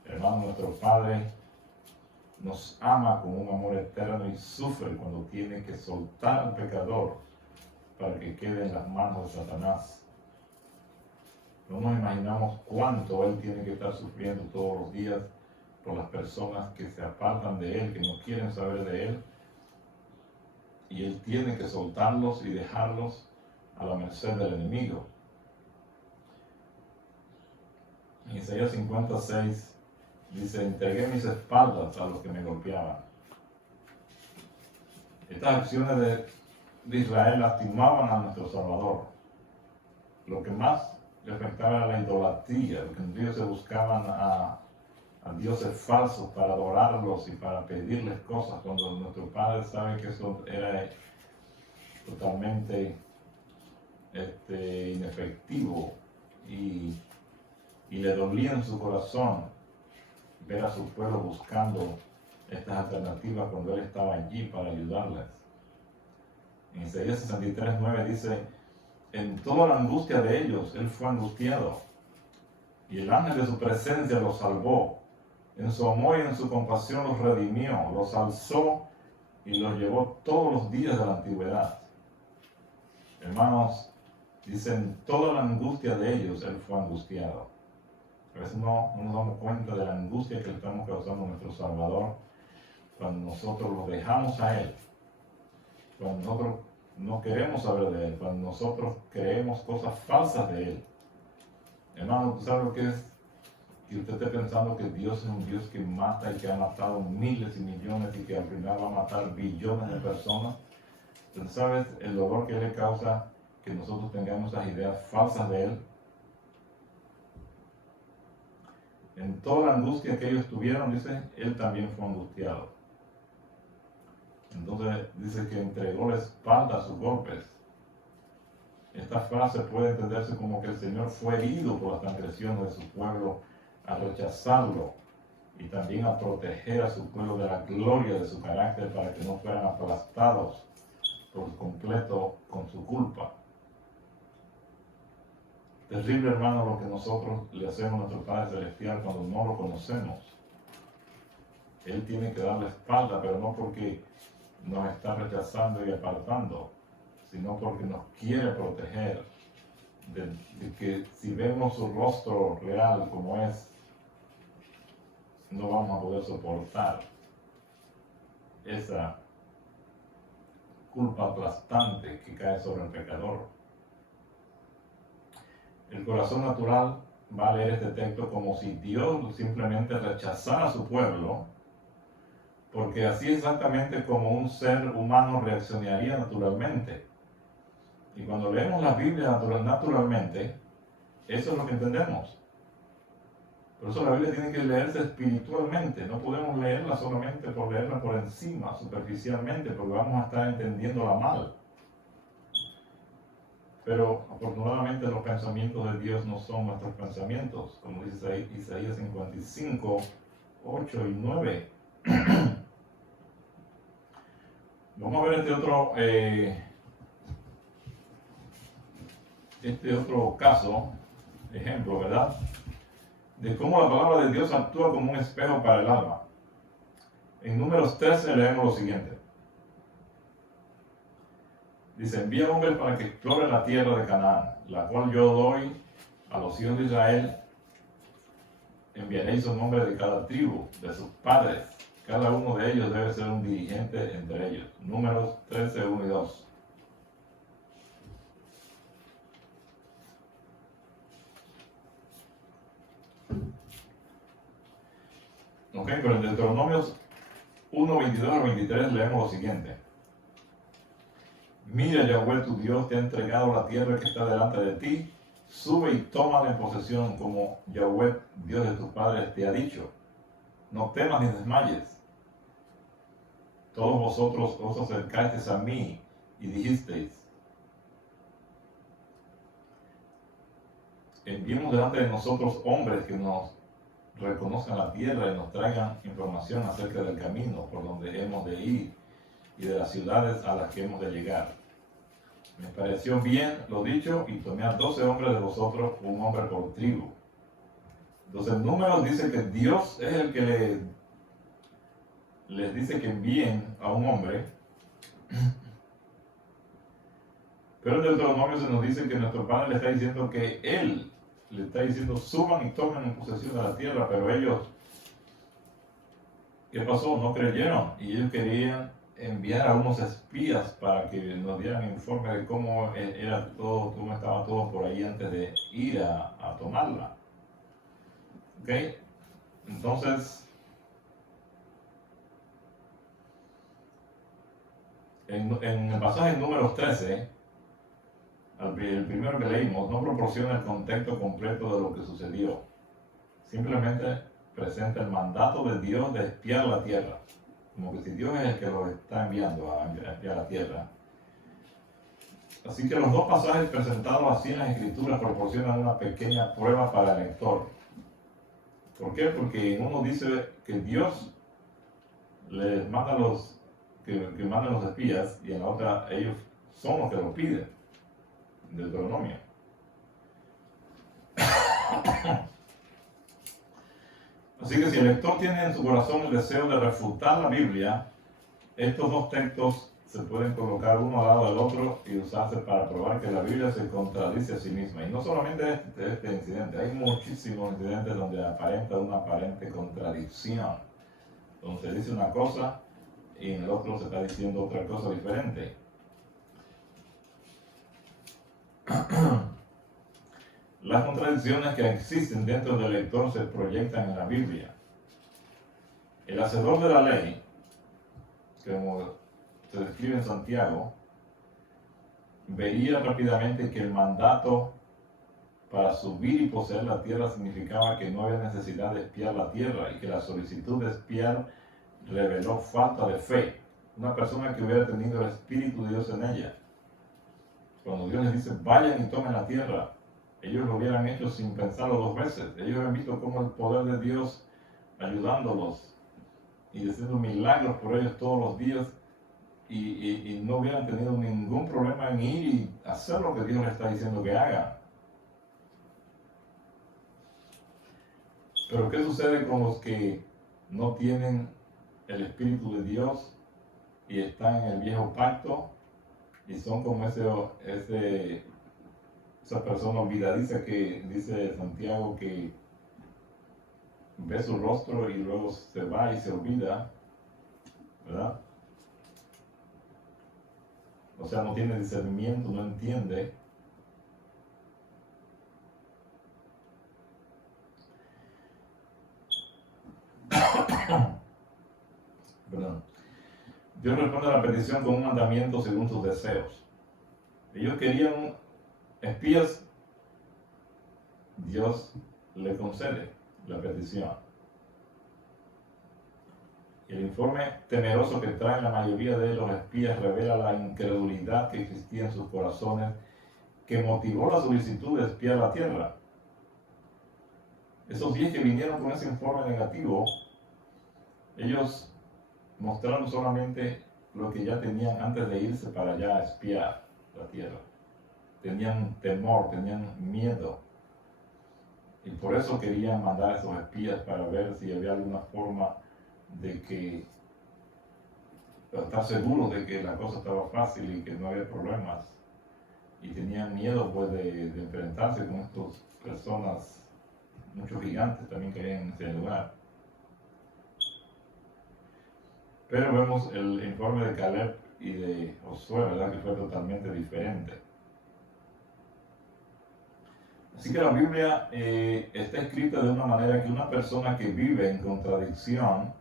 Hermano, nuestro Padre nos ama con un amor eterno y sufre cuando tiene que soltar al pecador para que quede en las manos de Satanás. No nos imaginamos cuánto Él tiene que estar sufriendo todos los días por las personas que se apartan de Él, que no quieren saber de Él, y Él tiene que soltarlos y dejarlos a la merced del enemigo. En Isaías 56 dice, entregué mis espaldas a los que me golpeaban. Estas acciones de Israel lastimaban a nuestro Salvador. Lo que más le afectaba era la idolatría, lo que ellos se buscaban a a dioses falsos para adorarlos y para pedirles cosas, cuando nuestro Padre sabe que eso era totalmente inefectivo y le dolía en su corazón ver a su pueblo buscando estas alternativas cuando Él estaba allí para ayudarles. En Isaías 63:9 dice: en toda la angustia de ellos Él fue angustiado, y el ángel de su presencia los salvó. En su amor y en su compasión los redimió, los alzó y los llevó todos los días de la antigüedad. Hermanos, dicen, toda la angustia de ellos Él fue angustiado. A veces no nos damos cuenta de la angustia que le estamos causando a nuestro Salvador cuando nosotros lo dejamos a Él, cuando nosotros no queremos saber de Él, cuando nosotros creemos cosas falsas de Él. Hermano, ¿tú sabes lo que es? Que usted esté pensando que Dios es un Dios que mata y que ha matado miles y millones y que al final va a matar billones de personas. Entonces, ¿sabes el dolor que le causa que nosotros tengamos esas ideas falsas de Él? En toda la angustia que ellos tuvieron, dice, Él también fue angustiado. Entonces dice que entregó la espalda a sus golpes. Esta frase puede entenderse como que el Señor fue herido por las transgresiones de su pueblo a rechazarlo y también a proteger a su pueblo de la gloria de su carácter para que no fueran aplastados por completo con su culpa. Terrible, hermano, lo que nosotros le hacemos a nuestro Padre Celestial cuando no lo conocemos. Él tiene que dar la espalda, pero no porque nos está rechazando y apartando, sino porque nos quiere proteger de que si vemos su rostro real como es, no vamos a poder soportar esa culpa aplastante que cae sobre el pecador. El corazón natural va a leer este texto como si Dios simplemente rechazara a su pueblo, porque así es exactamente como un ser humano reaccionaría naturalmente. Y cuando leemos la Biblia naturalmente, eso es lo que entendemos. Por eso la Biblia tiene que leerse espiritualmente. No podemos leerla solamente por leerla por encima, superficialmente, porque vamos a estar entendiéndola mal. Pero afortunadamente los pensamientos de Dios no son nuestros pensamientos, como dice Isaías 55, 8 y 9. Vamos a ver este otro caso, ejemplo, ¿verdad? De cómo la palabra de Dios actúa como un espejo para el alma. En Números 13 leemos lo siguiente. Dice: envía hombres para que exploren la tierra de Canaán, la cual yo doy a los hijos de Israel. Enviaréis un hombre de cada tribu, de sus padres. Cada uno de ellos debe ser un dirigente entre ellos. Números 13, 1 y 2. Ok, pero en Deuteronomios 1, 22 al 23 leemos lo siguiente. Mira, Yahweh tu Dios te ha entregado la tierra que está delante de ti. Sube y tómala en posesión como Yahweh, Dios de tus padres, te ha dicho. No temas ni desmayes. Todos vosotros os acercasteis a mí y dijisteis: enviemos delante de nosotros hombres que nos reconozcan la tierra y nos traigan información acerca del camino por donde hemos de ir y de las ciudades a las que hemos de llegar. Me pareció bien lo dicho y tomé a 12 hombres de vosotros, un hombre por tribu. Entonces el número dice que Dios es el que les dice que envíen a un hombre. Pero en Deuteronomio se nos dice que nuestro Padre le está diciendo que Él le está diciendo: suban y tomen en posesión de la tierra. Pero ellos, ¿qué pasó? No creyeron y ellos querían enviar a unos espías para que nos dieran informe de cómo era todo, cómo estaba todo por ahí antes de ir a tomarla. ¿Ok? Entonces, en el pasaje números 13, el primero que leímos, no proporciona el contexto completo de lo que sucedió. Simplemente presenta el mandato de Dios de espiar la tierra. Como que si Dios es el que los está enviando a espiar la tierra. Así que los dos pasajes presentados así en las Escrituras proporcionan una pequeña prueba para el lector. ¿Por qué? Porque en uno dice que Dios les manda que mandan los espías, y en la otra ellos son los que lo piden. Deuteronomio. Así que si el lector tiene en su corazón el deseo de refutar la Biblia, estos dos textos se pueden colocar uno al lado del otro y usarse para probar que la Biblia se contradice a sí misma. Y no solamente este incidente, hay muchísimos incidentes donde aparenta una aparente contradicción, donde se dice una cosa y en el otro se está diciendo otra cosa diferente. Las contradicciones que existen dentro del lector se proyectan en la Biblia. El hacedor de la ley, como se describe en Santiago, vería rápidamente que el mandato para subir y poseer la tierra significaba que no había necesidad de espiar la tierra y que la solicitud de espiar reveló falta de fe. Una persona que hubiera tenido el Espíritu de Dios en ella. Cuando Dios les dice, vayan y tomen la tierra, ellos lo hubieran hecho sin pensarlo dos veces. Ellos han visto cómo el poder de Dios ayudándolos y haciendo milagros por ellos todos los días y no hubieran tenido ningún problema en ir y hacer lo que Dios les está diciendo que hagan. Pero ¿qué sucede con los que no tienen el Espíritu de Dios y están en el viejo pacto y son como esa persona olvidadiza que dice Santiago que ve su rostro y luego se va y se olvida, ¿verdad? O sea, no tiene discernimiento, no entiende. Perdón. Dios responde a la petición con un mandamiento según sus deseos. Ellos querían espías, Dios le concede la petición. El informe temeroso que trae la mayoría de los espías revela la incredulidad que existía en sus corazones, que motivó la solicitud de espiar la tierra. Esos 10 que vinieron con ese informe negativo, ellos mostraron solamente lo que ya tenían antes de irse para allá a espiar la tierra. Tenían temor, tenían miedo. Y por eso querían mandar a esos espías para ver si había alguna forma de que estar seguros de que la cosa estaba fácil y que no había problemas. Y tenían miedo pues de enfrentarse con estas personas, muchos gigantes también que habían en ese lugar. Pero vemos el informe de Caleb y de Josué, ¿verdad? Que fue totalmente diferente. Así que la Biblia está escrita de una manera que una persona que vive en contradicción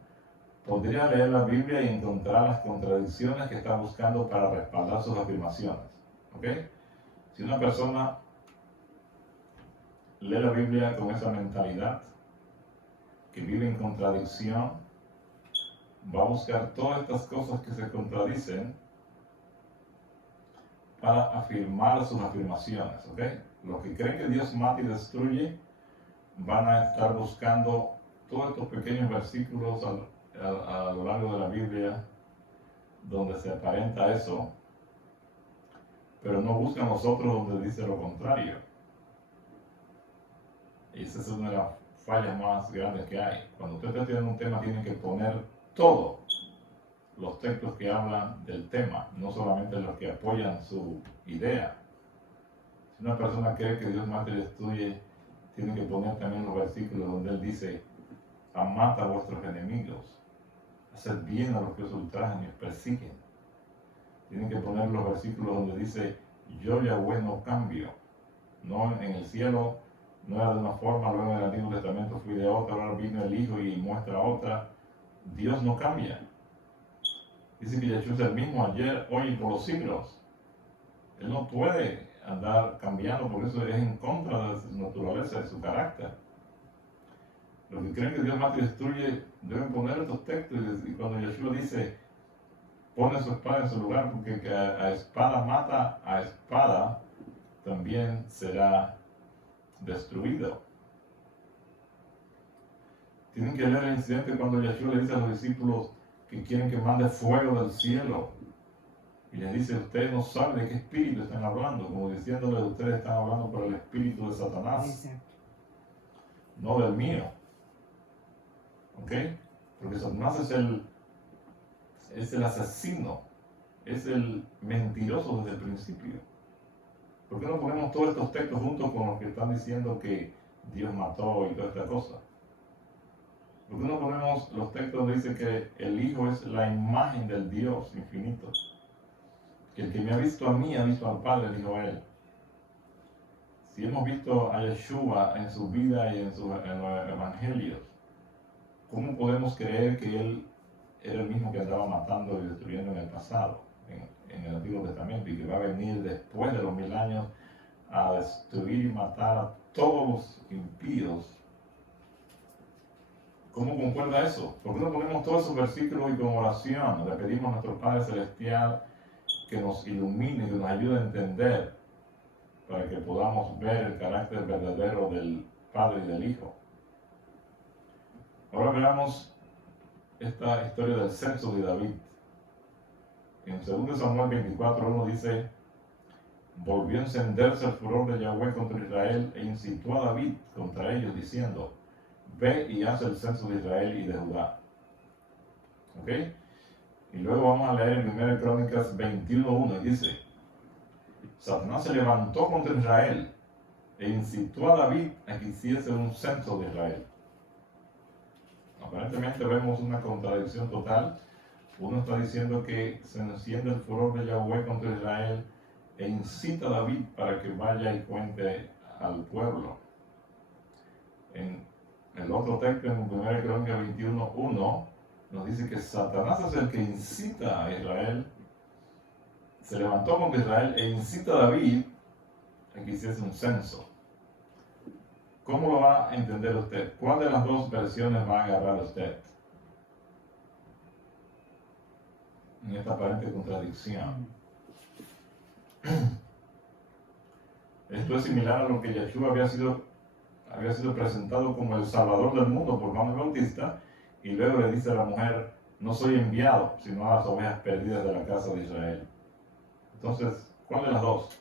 podría leer la Biblia y encontrar las contradicciones que está buscando para respaldar sus afirmaciones. ¿Ok? Si una persona lee la Biblia con esa mentalidad, que vive en contradicción, va a buscar todas estas cosas que se contradicen para afirmar sus afirmaciones. ¿Ok? Los que creen que Dios mata y destruye van a estar buscando todos estos pequeños versículos a lo largo de la Biblia donde se aparenta eso, pero no buscan los otros donde dice lo contrario. Y esa es una de las fallas más grandes que hay. Cuando usted está estudiando un tema, tiene que poner todos los textos que hablan del tema, no solamente los que apoyan su idea. Si una persona cree que Dios mata y destruye, tiene que poner también los versículos donde Él dice: amad a vuestros enemigos, haced bien a los que os ultrajan y os persiguen. Tienen que poner los versículos donde dice: yo Yahweh no cambio. No, en el cielo no era de una forma, luego en el Antiguo Testamento fui de otra, ahora vino el Hijo y muestra otra. Dios no cambia. Dice que Yeshua es el mismo ayer, hoy y por los siglos. Él no puede andar cambiando, porque eso es en contra de su naturaleza, de su carácter. Los que creen que Dios mata y destruye deben poner estos textos y cuando Yeshua dice, pone su espada en su lugar, porque que a espada mata, a espada también será destruido. Tienen que leer el incidente cuando Yeshua le dice a los discípulos que quieren que mande fuego del cielo. Y les dice, ustedes no saben de qué espíritu están hablando, como diciéndoles, ustedes están hablando por el espíritu de Satanás, Exacto. no del mío. ¿Ok? Porque Satanás es el asesino, es el mentiroso desde el principio. ¿Por qué no ponemos todos estos textos juntos con los que están diciendo que Dios mató y toda esta cosa? ¿Por qué no ponemos los textos donde dice que el Hijo es la imagen del Dios infinito? Que el que me ha visto a mí ha visto al Padre, dijo él. Si hemos visto a Yeshua en su vida y en los evangelios, ¿cómo podemos creer que él era el mismo que andaba matando y destruyendo en el pasado, en el Antiguo Testamento, y que va a venir después de los 1000 años a destruir y matar a todos los impíos? ¿Cómo concuerda eso? ¿Por qué no ponemos todos esos versículos y con oración le pedimos a nuestro Padre Celestial que nos ilumine, que nos ayude a entender, para que podamos ver el carácter verdadero del Padre y del Hijo? Ahora veamos esta historia del censo de David. En 2 Samuel 24:1 dice, volvió a encenderse el furor de Yahweh contra Israel e incitó a David contra ellos diciendo, ve y haz el censo de Israel y de Judá. ¿Ok? Y luego vamos a leer en 1 Crónicas 21:1 y dice, Satanás se levantó contra Israel e incitó a David a que hiciese un censo de Israel. Aparentemente vemos una contradicción total. Uno está diciendo que se enciende el furor de Yahweh contra Israel e incita a David para que vaya y cuente al pueblo. En el otro texto, en 1 Crónicas 21:1, nos dice que Satanás es el que incita a Israel, se levantó contra Israel e incita a David a que hiciese un censo. ¿Cómo lo va a entender usted? ¿Cuál de las dos versiones va a agarrar usted en esta aparente contradicción? Esto es similar a lo que Yeshua había sido presentado como el Salvador del mundo por Juan el Bautista, y luego le dice a la mujer, no soy enviado, sino a las ovejas perdidas de la casa de Israel. Entonces, ¿cuál de las dos?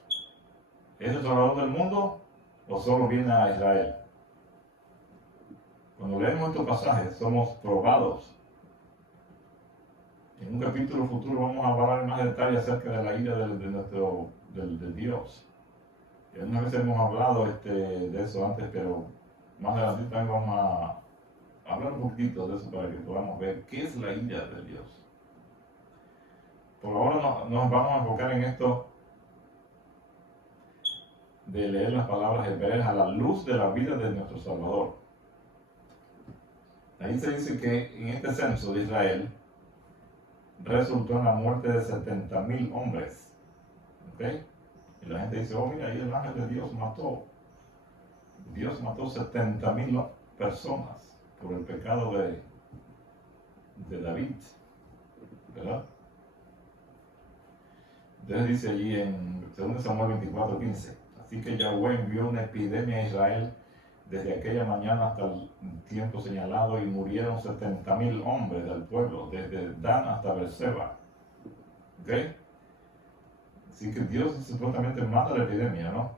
¿Es el Salvador del mundo o solo viene a Israel? Cuando leemos estos pasajes, somos probados. En un capítulo futuro vamos a hablar en más detalle acerca de la ira de Dios. Y algunas veces hemos hablado de eso antes, pero más adelante también vamos a hablar un poquito de eso para que podamos ver qué es la ira de Dios. Por ahora nos vamos a enfocar en esto de leer las palabras hebreas a la luz de la vida de nuestro Salvador. Ahí se dice que en este censo de Israel resultó en la muerte de 70,000 hombres. ¿Ok? Y la gente dice, oh mira, ahí el ángel de Dios mató. Dios mató 70,000 personas por el pecado de David. ¿Verdad? Entonces dice allí en 2 Samuel 24:15, así que Yahweh envió una epidemia a Israel desde aquella mañana hasta el tiempo señalado y murieron 70,000 hombres del pueblo, desde Dan hasta Beerseba. ¿Ok? Así que Dios supuestamente mata la epidemia, ¿no?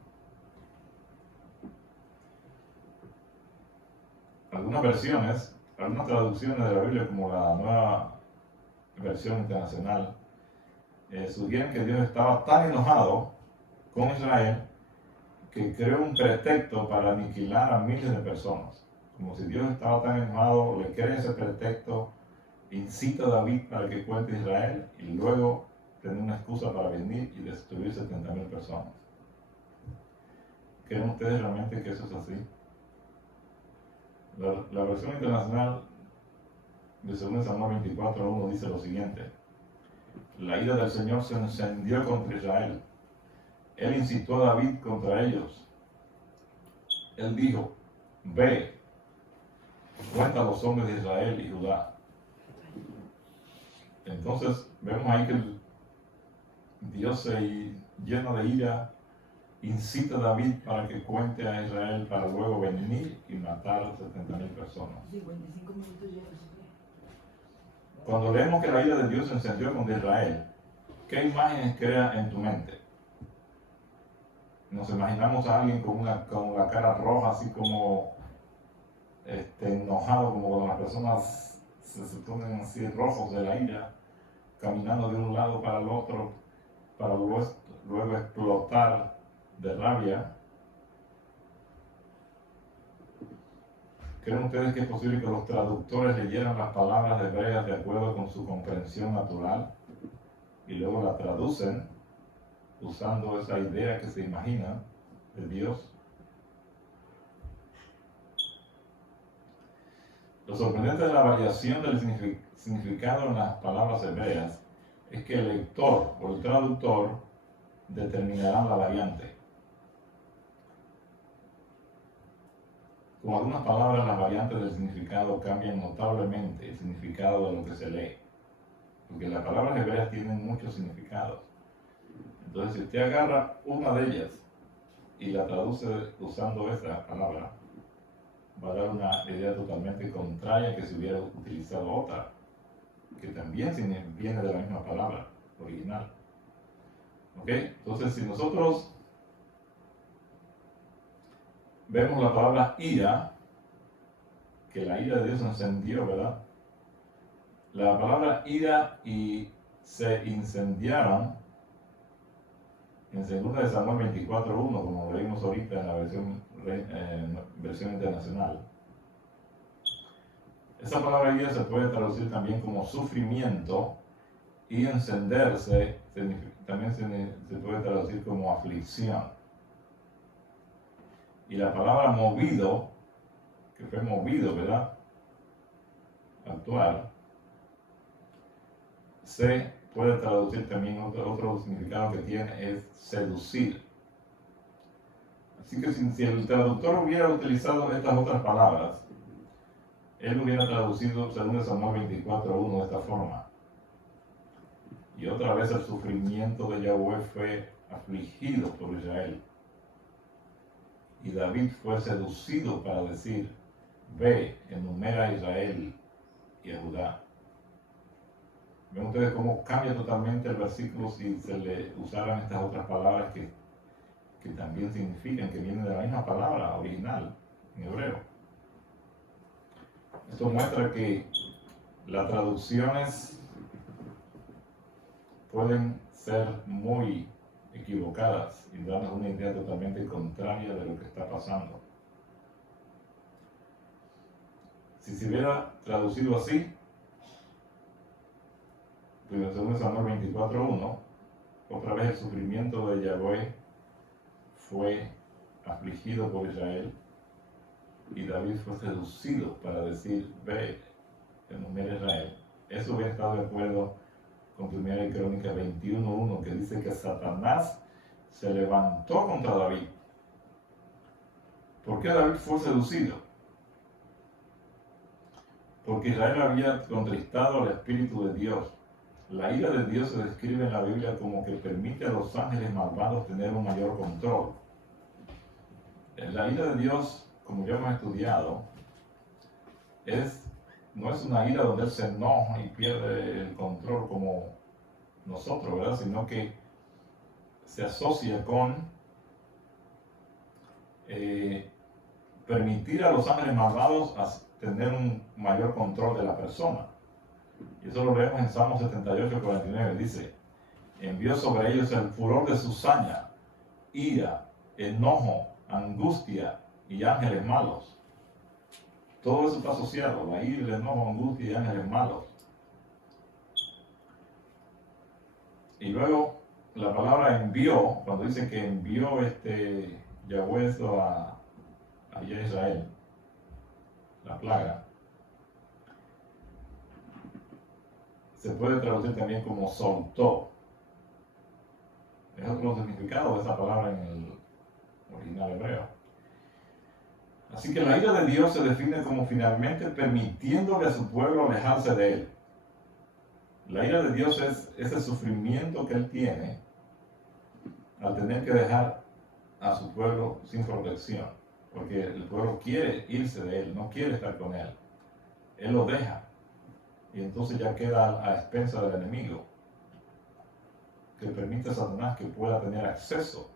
Algunas versiones, algunas traducciones de la Biblia, como la Nueva Versión Internacional, sugieren que Dios estaba tan enojado con Israel que creó un pretexto para aniquilar a miles de personas. Como si Dios estaba tan enojado, le crea ese pretexto, incita a David para que cuente Israel y luego tener una excusa para venir y destruir 70,000 personas. ¿Creen ustedes realmente que eso es así? La versión internacional de 2 Samuel 24:1 dice lo siguiente: la ira del Señor se encendió contra Israel. Él incitó a David contra ellos. Él dijo, ve, cuenta a los hombres de Israel y Judá. Entonces vemos ahí que Dios se llena de ira, incita a David para que cuente a Israel para luego venir y matar a 70,000 personas. 55 minutos ya. Cuando leemos que la ira de Dios se encendió contra Israel, ¿qué imágenes crea en tu mente? Nos imaginamos a alguien con la cara roja, así como enojado, como cuando las personas se ponen así rojos de la ira, caminando de un lado para el otro, para luego explotar de rabia. ¿Creen ustedes que es posible que los traductores leyeran las palabras hebreas de acuerdo con su comprensión natural y luego la traducen usando esa idea que se imagina de Dios? Lo sorprendente de la variación del significado en las palabras hebreas es que el lector o el traductor determinarán la variante. Con algunas palabras, las variantes del significado cambian notablemente el significado de lo que se lee, porque las palabras hebreas tienen muchos significados. Entonces, si usted agarra una de ellas y la traduce usando esa palabra, va a dar una idea totalmente contraria que si hubiera utilizado otra, que también viene de la misma palabra original. ¿Ok? Entonces, si nosotros vemos la palabra ira, que la ira de Dios se encendió, ¿verdad? La palabra ira y se incendiaron en 2 Samuel 24:1, como leímos ahorita en la versión internacional. Esa palabra ira se puede traducir también como sufrimiento, y encenderse también se puede traducir como aflicción. Y la palabra movido, que fue movido, ¿verdad? Actuar, se puede traducir también, otro significado que tiene es seducir. Así que si el traductor hubiera utilizado estas otras palabras, él hubiera traducido 2 Samuel 24:1 de esta forma: y otra vez el sufrimiento de Yahweh fue afligido por Israel, y David fue seducido para decir: ve, enumera a Israel y a Judá. Ven ustedes cómo cambia totalmente el versículo si se le usaran estas otras palabras que también significan, que vienen de la misma palabra original en hebreo. Esto muestra que las traducciones pueden ser muy equivocadas y darnos una idea totalmente contraria de lo que está pasando. Si se hubiera traducido así, pues en 2 Samuel 24:1, otra vez el sufrimiento de Yahweh fue afligido por Israel, y David fue seducido para decir: ve, enumera a Israel. Eso hubiera estado de acuerdo con 1 Crónicas 21:1, que dice que Satanás se levantó contra David. ¿Por qué David fue seducido? Porque Israel había contristado al Espíritu de Dios. La ira de Dios se describe en la Biblia como que permite a los ángeles malvados tener un mayor control. La ira de Dios, como ya hemos estudiado, no es una ira donde Él se enoja y pierde el control como nosotros, ¿verdad? Sino que se asocia con permitir a los ángeles malvados tener un mayor control de la persona. Y eso lo leemos en Salmo 78:49. Dice: envió sobre ellos el furor de su saña, ira, enojo, angustia y ángeles malos. Todo eso está asociado: la ira, el enojo, angustia y ángeles malos. Y luego la palabra envió, cuando dice que envió Yahweh a Israel, la plaga, se puede traducir también como soltó. Es otro significado de esa palabra en el original hebreo. Así que la ira de Dios se define como finalmente permitiéndole a su pueblo alejarse de Él. La ira de Dios es ese sufrimiento que Él tiene al tener que dejar a su pueblo sin protección, porque el pueblo quiere irse de Él, no quiere estar con Él. Él lo deja y entonces ya queda a expensa del enemigo, que permite a Satanás que pueda tener acceso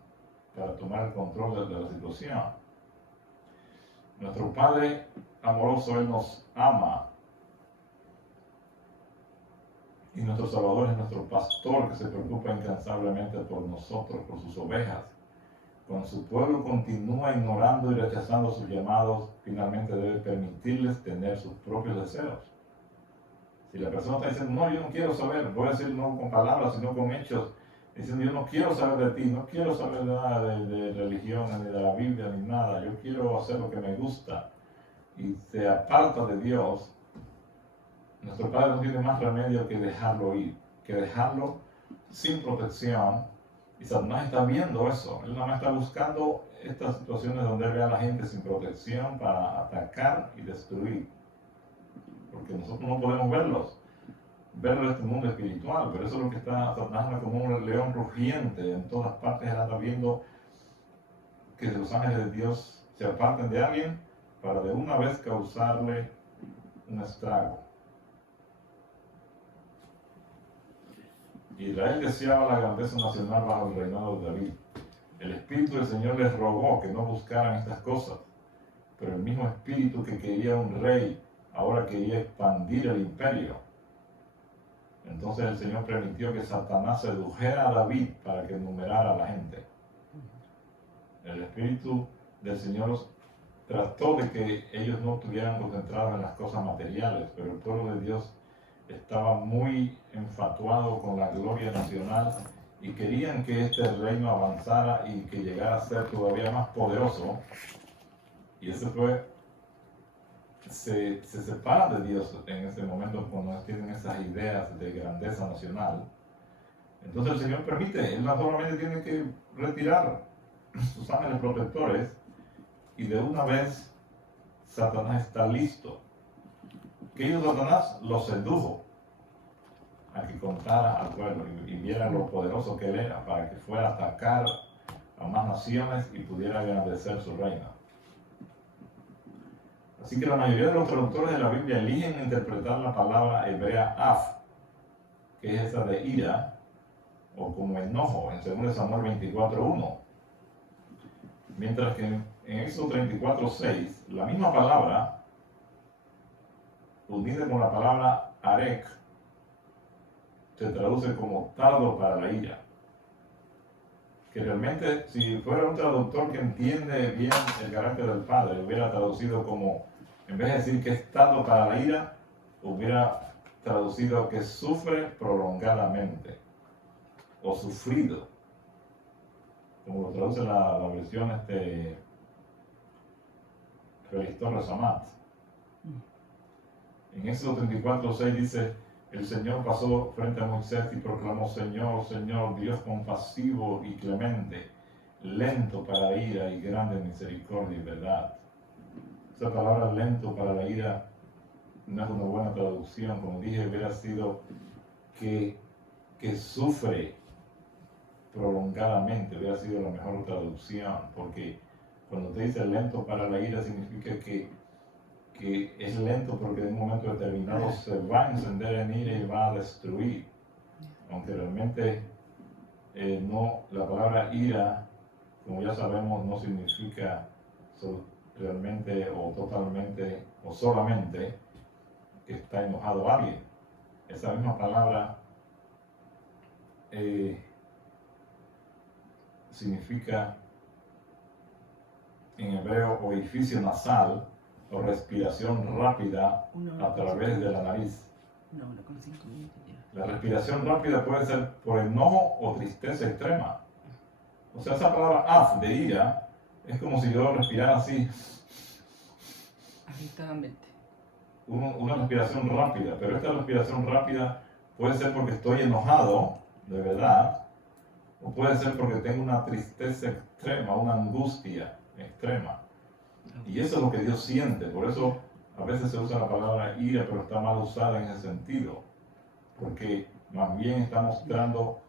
para tomar el control de la situación. Nuestro Padre amoroso, Él nos ama. Y nuestro Salvador es nuestro pastor que se preocupa incansablemente por nosotros, por sus ovejas. Cuando su pueblo continúa ignorando y rechazando sus llamados, finalmente debe permitirles tener sus propios deseos. Si la persona está diciendo, no, yo no quiero saber, voy a decir no con palabras, sino con hechos, diciendo, yo no quiero saber de ti, no quiero saber nada de religión, ni de la Biblia, ni nada, yo quiero hacer lo que me gusta, y se aparta de Dios, nuestro Padre no tiene más remedio que dejarlo ir, que dejarlo sin protección. Y Satanás está viendo eso. Él nada más está buscando estas situaciones donde él ve a la gente sin protección para atacar y destruir. Porque nosotros no podemos verlo en este mundo espiritual, pero eso es lo que está Satanás como un león rugiente en todas partes. Él está viendo que los ángeles de Dios se aparten de alguien para de una vez causarle un estrago. Israel deseaba la grandeza nacional bajo el reinado de David. El Espíritu del Señor les rogó que no buscaran estas cosas, pero el mismo Espíritu que quería un rey, ahora quería expandir el imperio. Entonces el Señor permitió que Satanás sedujera a David para que numerara a la gente. El Espíritu del Señor trató de que ellos no estuvieran concentrados en las cosas materiales, pero el pueblo de Dios estaba muy enfatuado con la gloria nacional y querían que este reino avanzara y que llegara a ser todavía más poderoso. Y eso se separa de Dios en ese momento cuando tienen esas ideas de grandeza nacional. Entonces el Señor permite, Él no solamente tiene que retirar sus ángeles protectores y de una vez Satanás está listo. ¿Qué hizo Satanás? Lo sedujo a que contara al pueblo y viera lo poderoso que él era para que fuera a atacar a más naciones y pudiera engrandecer su reino. Así que la mayoría de los traductores de la Biblia eligen interpretar la palabra hebrea af, que es esa de ira o como enojo en 2 Samuel 24:1. Mientras que en Éxodo 34:6, la misma palabra unida con la palabra arek, se traduce como tardo para la ira. Que realmente, si fuera un traductor que entiende bien el carácter del Padre, hubiera traducido como, en vez de decir que es tardo para la ira, hubiera traducido que sufre prolongadamente, o sufrido, como lo traduce la versión Félix Torres Amat. En Éxodo 34:6 dice, el Señor pasó frente a Moisés y proclamó, Señor, Señor, Dios compasivo y clemente, lento para la ira y grande en misericordia y verdad. Esa palabra lento para la ira no es una buena traducción. Como dije, hubiera sido que sufre prolongadamente, hubiera sido la mejor traducción, porque cuando te dice lento para la ira significa que es lento porque en un momento determinado se va a encender en ira y va a destruir. Aunque realmente la palabra ira, como ya sabemos, no significa realmente o totalmente o solamente que está enojado alguien. Esa misma palabra significa en hebreo orificio nasal o respiración rápida a través de la nariz. La respiración rápida puede ser por enojo o tristeza extrema. O sea, esa palabra af de ira es como si yo respirara así. Agitadamente. Una respiración rápida, pero esta respiración rápida puede ser porque estoy enojado, de verdad, o puede ser porque tengo una tristeza extrema, una angustia extrema. Y eso es lo que Dios siente. Por eso a veces se usa la palabra ira, pero está mal usada en ese sentido. Porque más bien está mostrando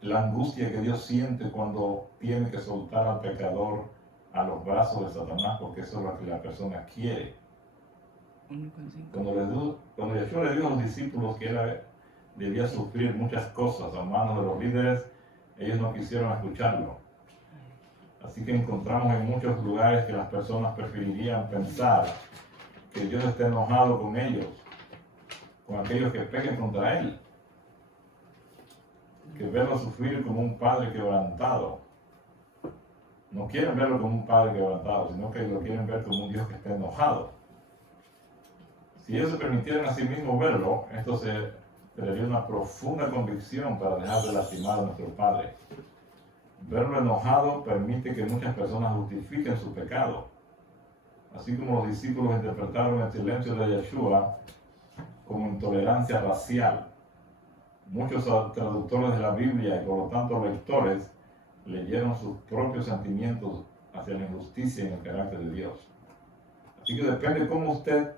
la angustia que Dios siente cuando tiene que soltar al pecador a los brazos de Satanás, porque eso es lo que la persona quiere. Cuando Yeshua le dijo a los discípulos que él debía sufrir muchas cosas a manos de los líderes, ellos no quisieron escucharlo. Así que encontramos en muchos lugares que las personas preferirían pensar que Dios está enojado con ellos, con aquellos que pequen contra Él, que verlo sufrir como un padre quebrantado. No quieren verlo como un padre quebrantado, sino que lo quieren ver como un Dios que está enojado. Si ellos se permitieran a sí mismos verlo, esto se traería una profunda convicción para dejar de lastimar a nuestro Padre. Verlo enojado permite que muchas personas justifiquen su pecado. Así como los discípulos interpretaron el silencio de Yeshua como intolerancia racial. Muchos traductores de la Biblia y por lo tanto lectores leyeron sus propios sentimientos hacia la injusticia en el carácter de Dios. Así que depende de cómo usted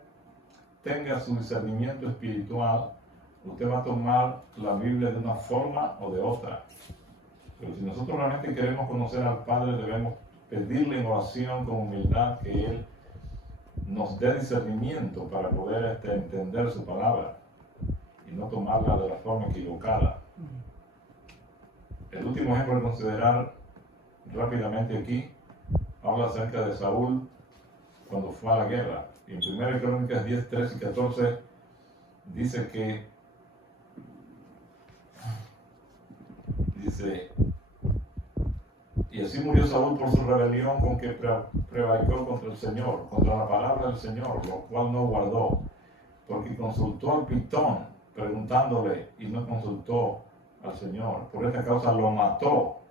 tenga su discernimiento espiritual, usted va a tomar la Biblia de una forma o de otra. Pero si nosotros realmente queremos conocer al Padre, debemos pedirle en oración con humildad que Él nos dé discernimiento para poder entender su palabra y no tomarla de la forma equivocada. El último ejemplo de considerar rápidamente aquí habla acerca de Saúl cuando fue a la guerra. Y en 1 Crónicas 10, 13 y 14 dice que y así murió Saúl por su rebelión con que prevaricó contra el Señor, contra la palabra del Señor, lo cual no guardó, porque consultó al Pitón preguntándole y no consultó al Señor. Por esta causa lo mató, o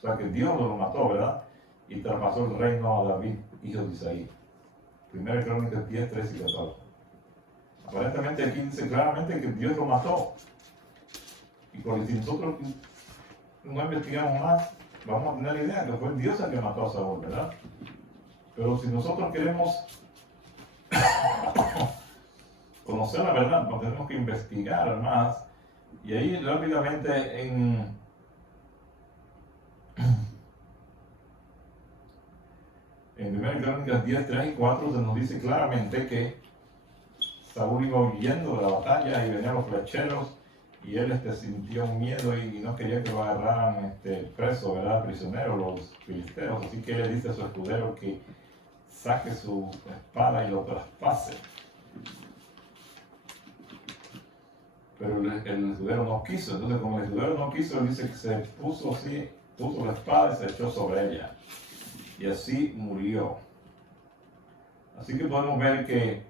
sea que Dios lo mató, ¿verdad? Y traspasó el reino a David, hijo de Isaí. 1 Crónicas 10, 13 y 14. Aparentemente aquí dice claramente que Dios lo mató. Y si nosotros no investigamos más, vamos a tener la idea que fue Dios el que mató a Saúl, ¿verdad? Pero si nosotros queremos conocer la verdad, pues tenemos que investigar más. Y ahí rápidamente en 1 Crónicas 10, 3 y 4 se nos dice claramente que Saúl iba huyendo de la batalla y venían los flecheros y él sintió miedo y no quería que lo agarraran preso, ¿verdad? Prisionero, los filisteos. Así que él le dice a su escudero que saque su espada y lo traspase. Pero el escudero no quiso. Entonces, como el escudero no quiso, él dice que se puso así, puso la espada y se echó sobre ella. Y así murió. Así que podemos ver que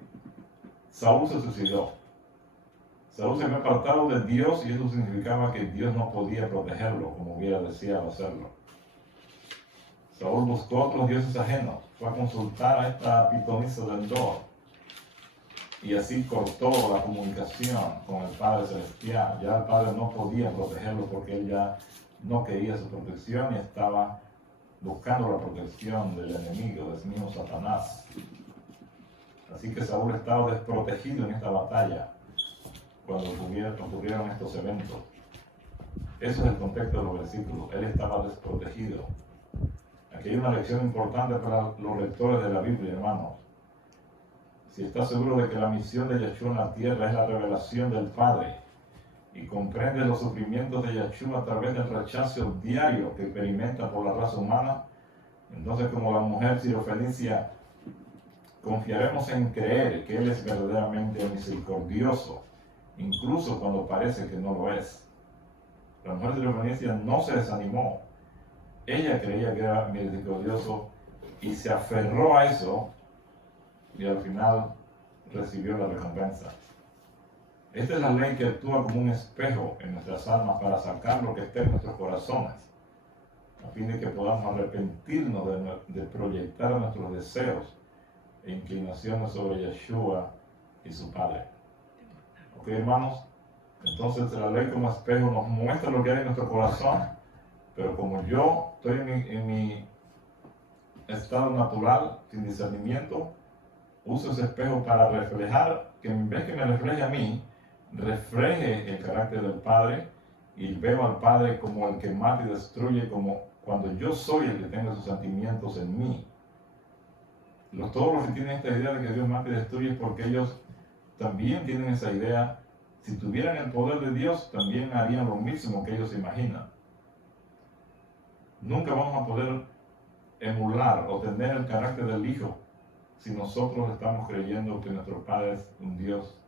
Saúl se suicidó. Saúl se había apartado de Dios y eso significaba que Dios no podía protegerlo como hubiera deseado hacerlo. Saúl buscó otros dioses ajenos, fue a consultar a esta pitonisa de Endor y así cortó la comunicación con el Padre Celestial. Ya el Padre no podía protegerlo porque él ya no quería su protección y estaba buscando la protección del enemigo, del mismo Satanás. Así que Saúl estaba desprotegido en esta batalla cuando ocurrieron estos eventos. Eso es el contexto de los versículos. Él estaba desprotegido. Aquí hay una lección importante para los lectores de la Biblia, hermanos. Si estás seguro de que la misión de Yeshua en la tierra es la revelación del Padre y comprendes los sufrimientos de Yeshua a través del rechazo diario que experimenta por la raza humana, entonces como la mujer sirofenicia confiaremos en creer que Él es verdaderamente misericordioso, incluso cuando parece que no lo es. La mujer sirofenicia no se desanimó. Ella creía que era misericordioso y se aferró a eso y al final recibió la recompensa. Esta es la ley que actúa como un espejo en nuestras almas para sacar lo que esté en nuestros corazones, a fin de que podamos arrepentirnos de proyectar nuestros deseos e inclinaciones sobre Yeshua y su Padre. ¿Ok, hermanos? Entonces la ley como espejo nos muestra lo que hay en nuestro corazón, pero como yo estoy en estado natural, sin discernimiento, uso ese espejo para reflejar, que en vez que me refleje a mí, refleje el carácter del Padre, y veo al Padre como el que mata y destruye, como cuando yo soy el que tengo esos sentimientos en mí. Todos los que tienen esta idea de que Dios mata y destruye es porque ellos también tienen esa idea. Si tuvieran el poder de Dios, también harían lo mismo que ellos imaginan. Nunca vamos a poder emular o tener el carácter del Hijo si nosotros estamos creyendo que nuestro Padre es un Dios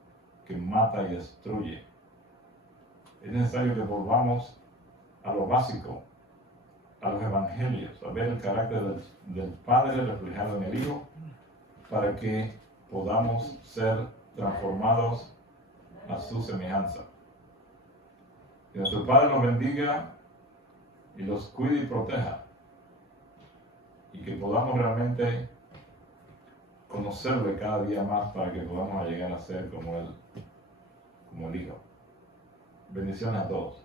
que mata y destruye. Es necesario que volvamos a lo básico, a los evangelios, a ver el carácter del Padre reflejado en el Hijo, para que podamos ser transformados a su semejanza. Que nuestro Padre los bendiga y los cuide y proteja, y que podamos realmente conocerle cada día más para que podamos llegar a ser como Él, como el Hijo. Bendiciones a todos.